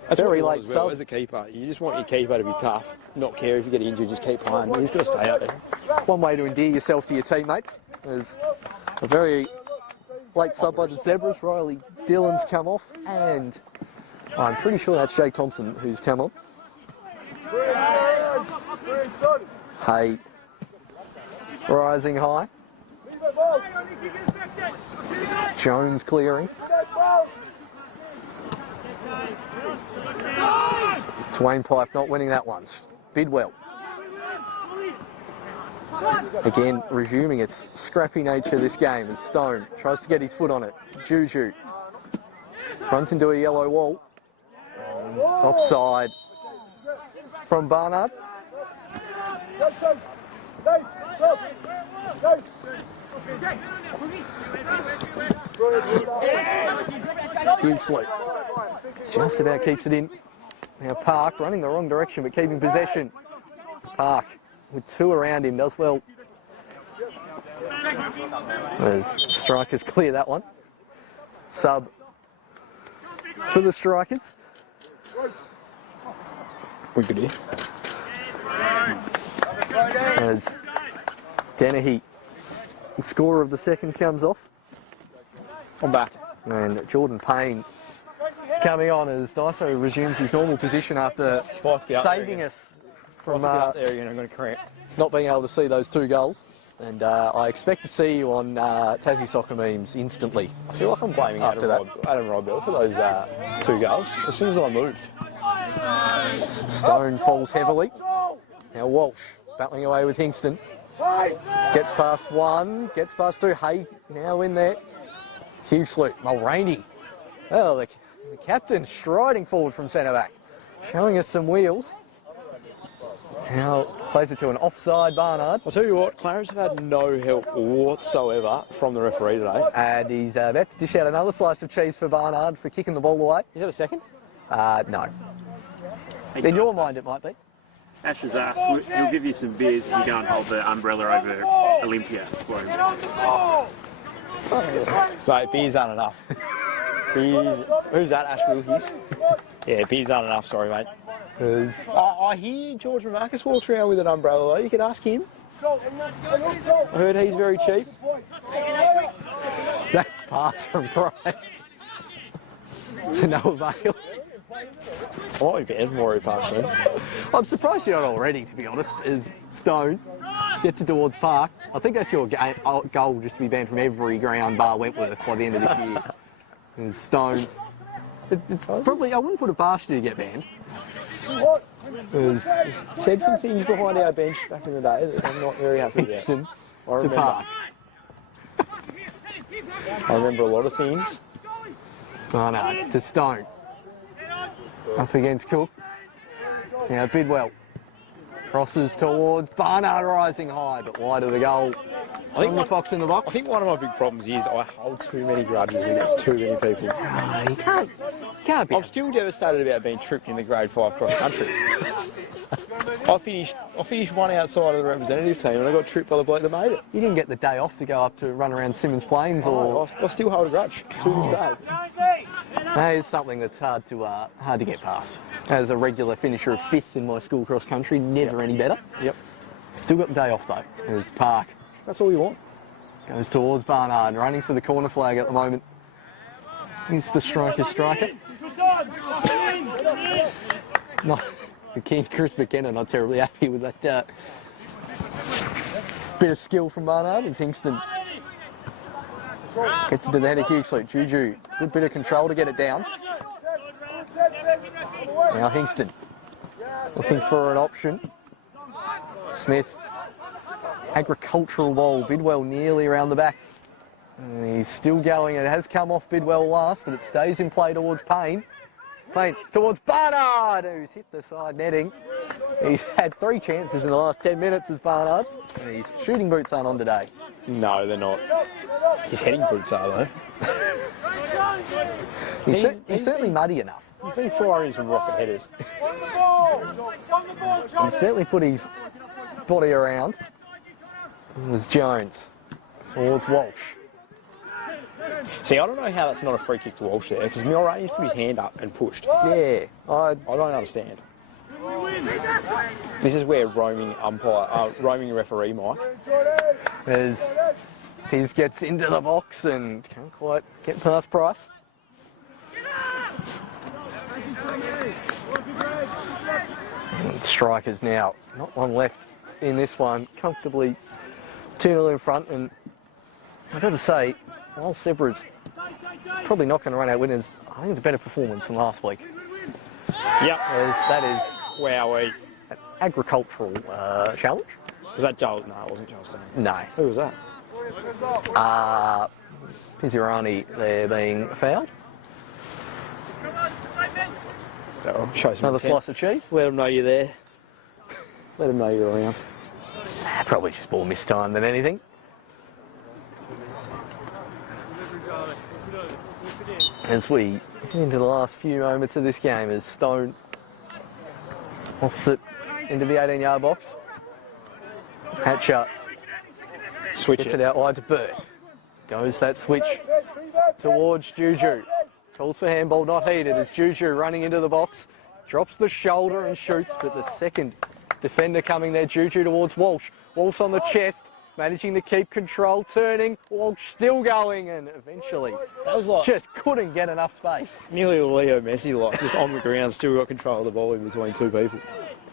That's very what late you want as well, sub. as a keeper. You just want your keeper to be tough, not care if you get injured, just keep playing. He's got to stay out there. One way to endear yourself to your teammates. There's a very late sub by the Zebras. Riley Dillon's come off, and I'm pretty sure that's Jake Thompson who's come on. Hay rising high. Jones clearing. Twain Pipe not winning that one. Bidwell. Again, resuming its scrappy nature this game as Stone tries to get his foot on it. Juju runs into a yellow wall. Offside from Barnard. Hughesley just about keeps it in. Now Park running the wrong direction but keeping possession. Park with two around him does well. As strikers clear that one. Sub for the strikers. We could hear. As Dennehy, the scorer of the second, comes off. I'm back. And Jordan Payne coming on as Daiso resumes his normal position after saving us from there again, I'm going to cramp. not being able to see those two goals. And I expect to see you on Tassie Soccer Memes instantly. I feel like I'm blaming After Adam Rybell for those two goals. As soon as I moved. Stone falls heavily. Now Walsh battling away with Hingston. Gets past one, gets past two. Hay now in there. Huge salute. Mulroney. Well, the captain striding forward from centre back, showing us some wheels. Now plays it to an offside Barnard. I'll tell you what, Clarence have had no help whatsoever from the referee today. And he's about to dish out another slice of cheese for Barnard for kicking the ball away. Is that a second? No. In your mind, it might be. Ash has asked, he'll give you some beers if you go and hold the umbrella over Olympia for him. Mate, beers aren't enough. Beers. Who's that, Ash Wilkies? Yeah, beers aren't enough, sorry, mate. I hear George Marcus walks around with an umbrella, though. You can ask him. I heard he's very cheap. That pass from Price to no avail. I might be banned from Warrior Park soon. I'm surprised you're not already, to be honest, as Stone gets it towards Park. I think that's your goal, just to be banned from every ground bar Wentworth by the end of this year. As Stone. It's probably, I wouldn't put it past you to get banned. Said some things behind our bench back in the day that I'm not very happy about. Kingston I to remember. Park. I remember a lot of things. Barnard to Stone. Up against Cook. Now Bidwell. Crosses towards Barnard, rising high, but wide of the goal. I think the Fox in the box. I think one of my big problems is I hold too many grudges against too many people. You can't be. I'm still devastated about being tripped in the grade 5 cross country. I finished one outside of the representative team and I got tripped by the bloke that made it. You didn't get the day off to go up to run around Simmons Plains, or I still hold a grudge to this day. that is something that's hard to get past. As a regular finisher of 5th in my school cross country, never any better. Yep. Still got the day off though. As Park That's all you want. goes towards Barnard, running for the corner flag at the moment. He's the striker. No, the King Chris McKenna not terribly happy with that bit of skill from Barnard as Hingston gets it to the head of Hughesley. Juju, good bit of control to get it down. Now Hingston looking for an option. Smith, agricultural ball, Bidwell nearly around the back. And he's still going. It has come off Bidwell last, but it stays in play towards Payne. Payne towards Barnard, who's hit the side netting. He's had 3 chances in the last 10 minutes as Barnard. And his shooting boots aren't on today. No, they're not. His heading boots are, though. He's certainly muddy enough. He's been firing some rocket headers. He's certainly put his body around. There's Jones towards Walsh. See, I don't know how that's not a free kick to Walsh there, because Mulroney's put his hand up and pushed. Yeah, I don't understand. This is where roaming referee, Mike. as he gets into the box and can't quite get past Price. And strikers now, not long left in this one, comfortably 2-0 in front, and I've got to say, while Zebra's probably not going to run out winners, I think it's a better performance than last week. Yep. As that is Wowee. an agricultural challenge. Was that Joel? No, it wasn't Joel Steen. No. Who was that? Pizzirani there being fouled. Oh, show some Another intent. slice of cheese. Let them know you're there. Let them know you're around. Probably just ball missed time than anything. As we get into the last few moments of this game, as Stone offs it into the 18-yard box. Hatcher Switch gets it. it out wide to Burt. Goes that switch towards Juju. Calls for handball, not heeded, as Juju running into the box. Drops the shoulder and shoots, but the second defender coming there, Juju towards Walsh. Walsh on the chest, managing to keep control, turning. Walsh still going, and eventually That was like just couldn't get enough space. nearly a Leo Messi, like just on the ground, still got control of the ball in between two people.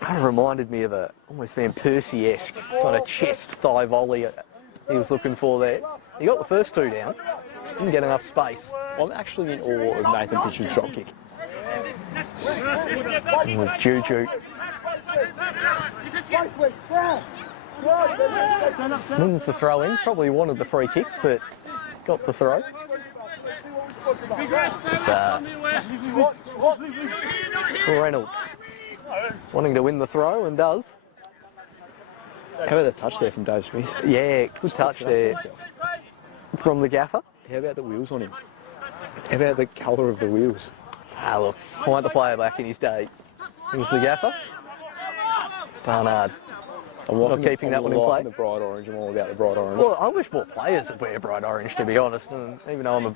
Kind of reminded me of a almost Van Persie-esque kind of chest thigh volley he was looking for there. He got the first two down, didn't get enough space. I'm actually in awe of Nathan Pitcher's drop kick. It was Juju. Wins the throw in, probably wanted the free kick, but got the throw. It's, Reynolds wanting to win the throw and does. How about the touch there from Dave Smith? Yeah, good touch there from the gaffer. How about the wheels on him? How about the colour of the wheels? Ah, look, quite the player back in his day. Here's the gaffer. Barnard. I'm keeping that one in play. The bright orange. I'm all about the bright orange. Well, I wish more players would wear bright orange, to be honest. And even though I'm a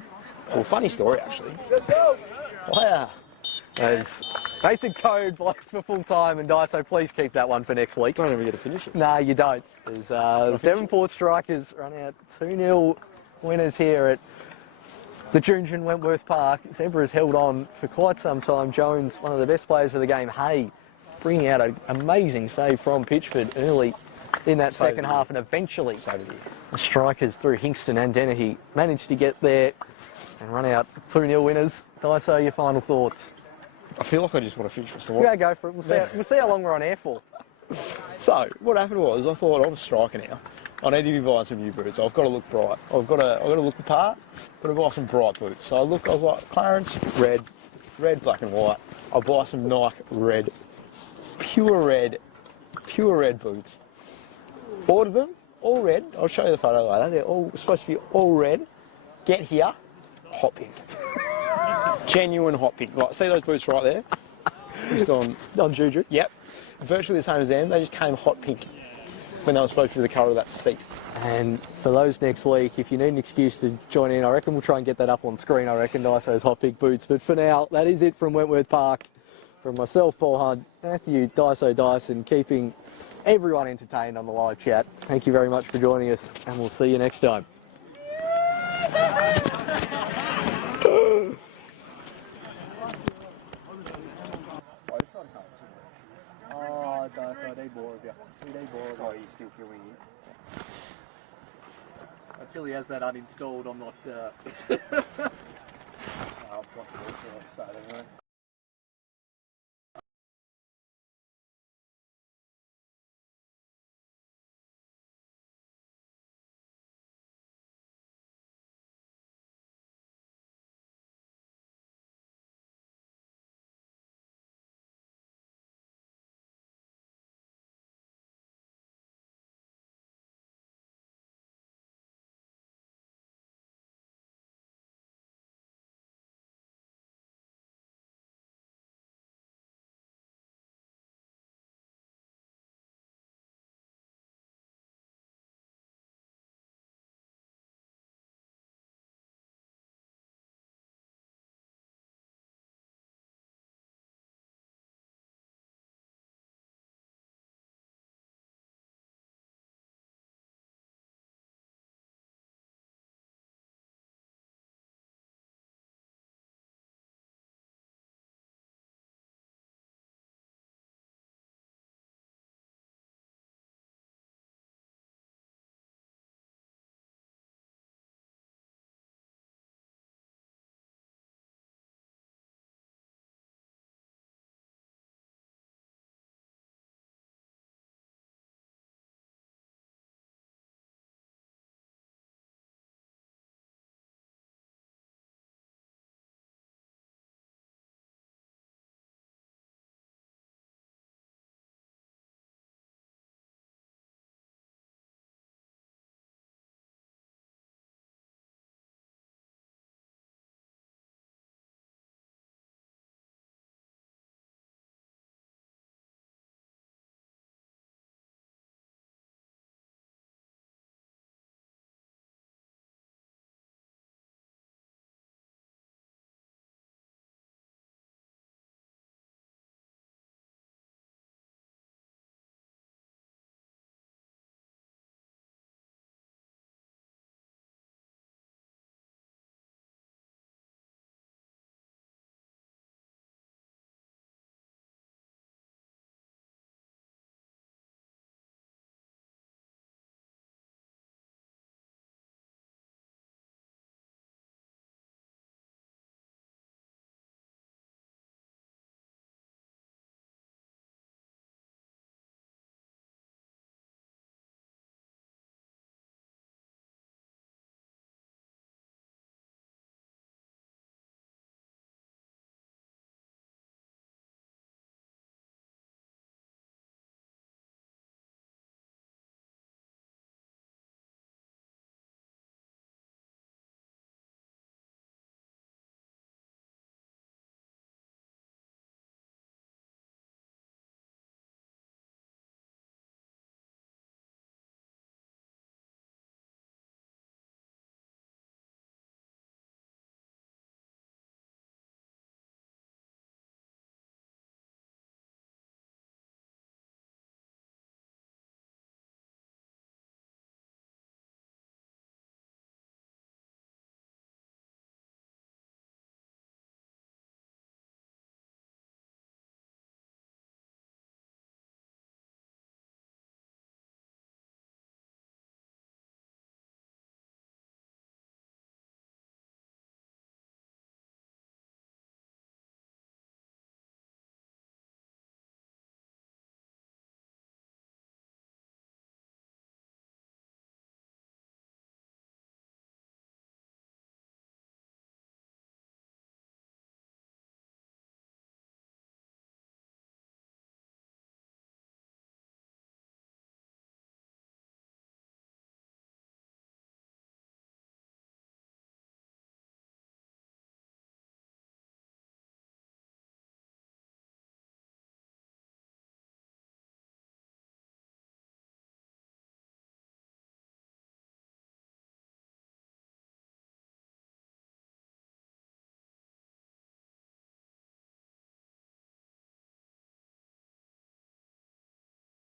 Well, funny story actually. player, as Nathan Code plays for full time, and Daiso, please keep that one for next week. Don't ever get to finish it. No, you don't. There's Devonport Strikers run out 2-0 winners here at the Junjun Wentworth Park. Zebra's held on for quite some time. Jones, one of the best players of the game. Hay, bringing out an amazing save from Pitchford early in that second half, and eventually the Strikers through Hingston and Dennehy managed to get there and run out 2-0 winners. Daiso, your final thoughts? I feel like I just want to finish the story. Yeah, go for it. We'll see how long we're on air for. So, what happened was, I thought I'm a striker now. I need to be buying some new boots. I've got to look bright. I've got to look the part. Got to buy some bright boots. So I was like, Clarence, red, black and white. I'll buy some Nike red, pure red boots. Ordered them, all red. I'll show you the photo later. They're all supposed to be all red. Get here, hot pink. Genuine hot pink. Like, see those boots right there? Just on Juju. Yep. Virtually the same as them. They just came hot pink when they were supposed to be the colour of that seat. And for those next week, if you need an excuse to join in, I reckon we'll try and get that up on screen. I reckon Daiso's hot pink boots. But for now, that is it from Wentworth Park. From myself, Paul Hunt, Matthew, Daiso Dyson, keeping everyone entertained on the live chat. Thank you very much for joining us, and we'll see you next time. Oh, Daiso, I need more of you. We need more of you. Oh, you're still filming it? Until he has that uninstalled, I'm not... I'll block the water off, so anyway.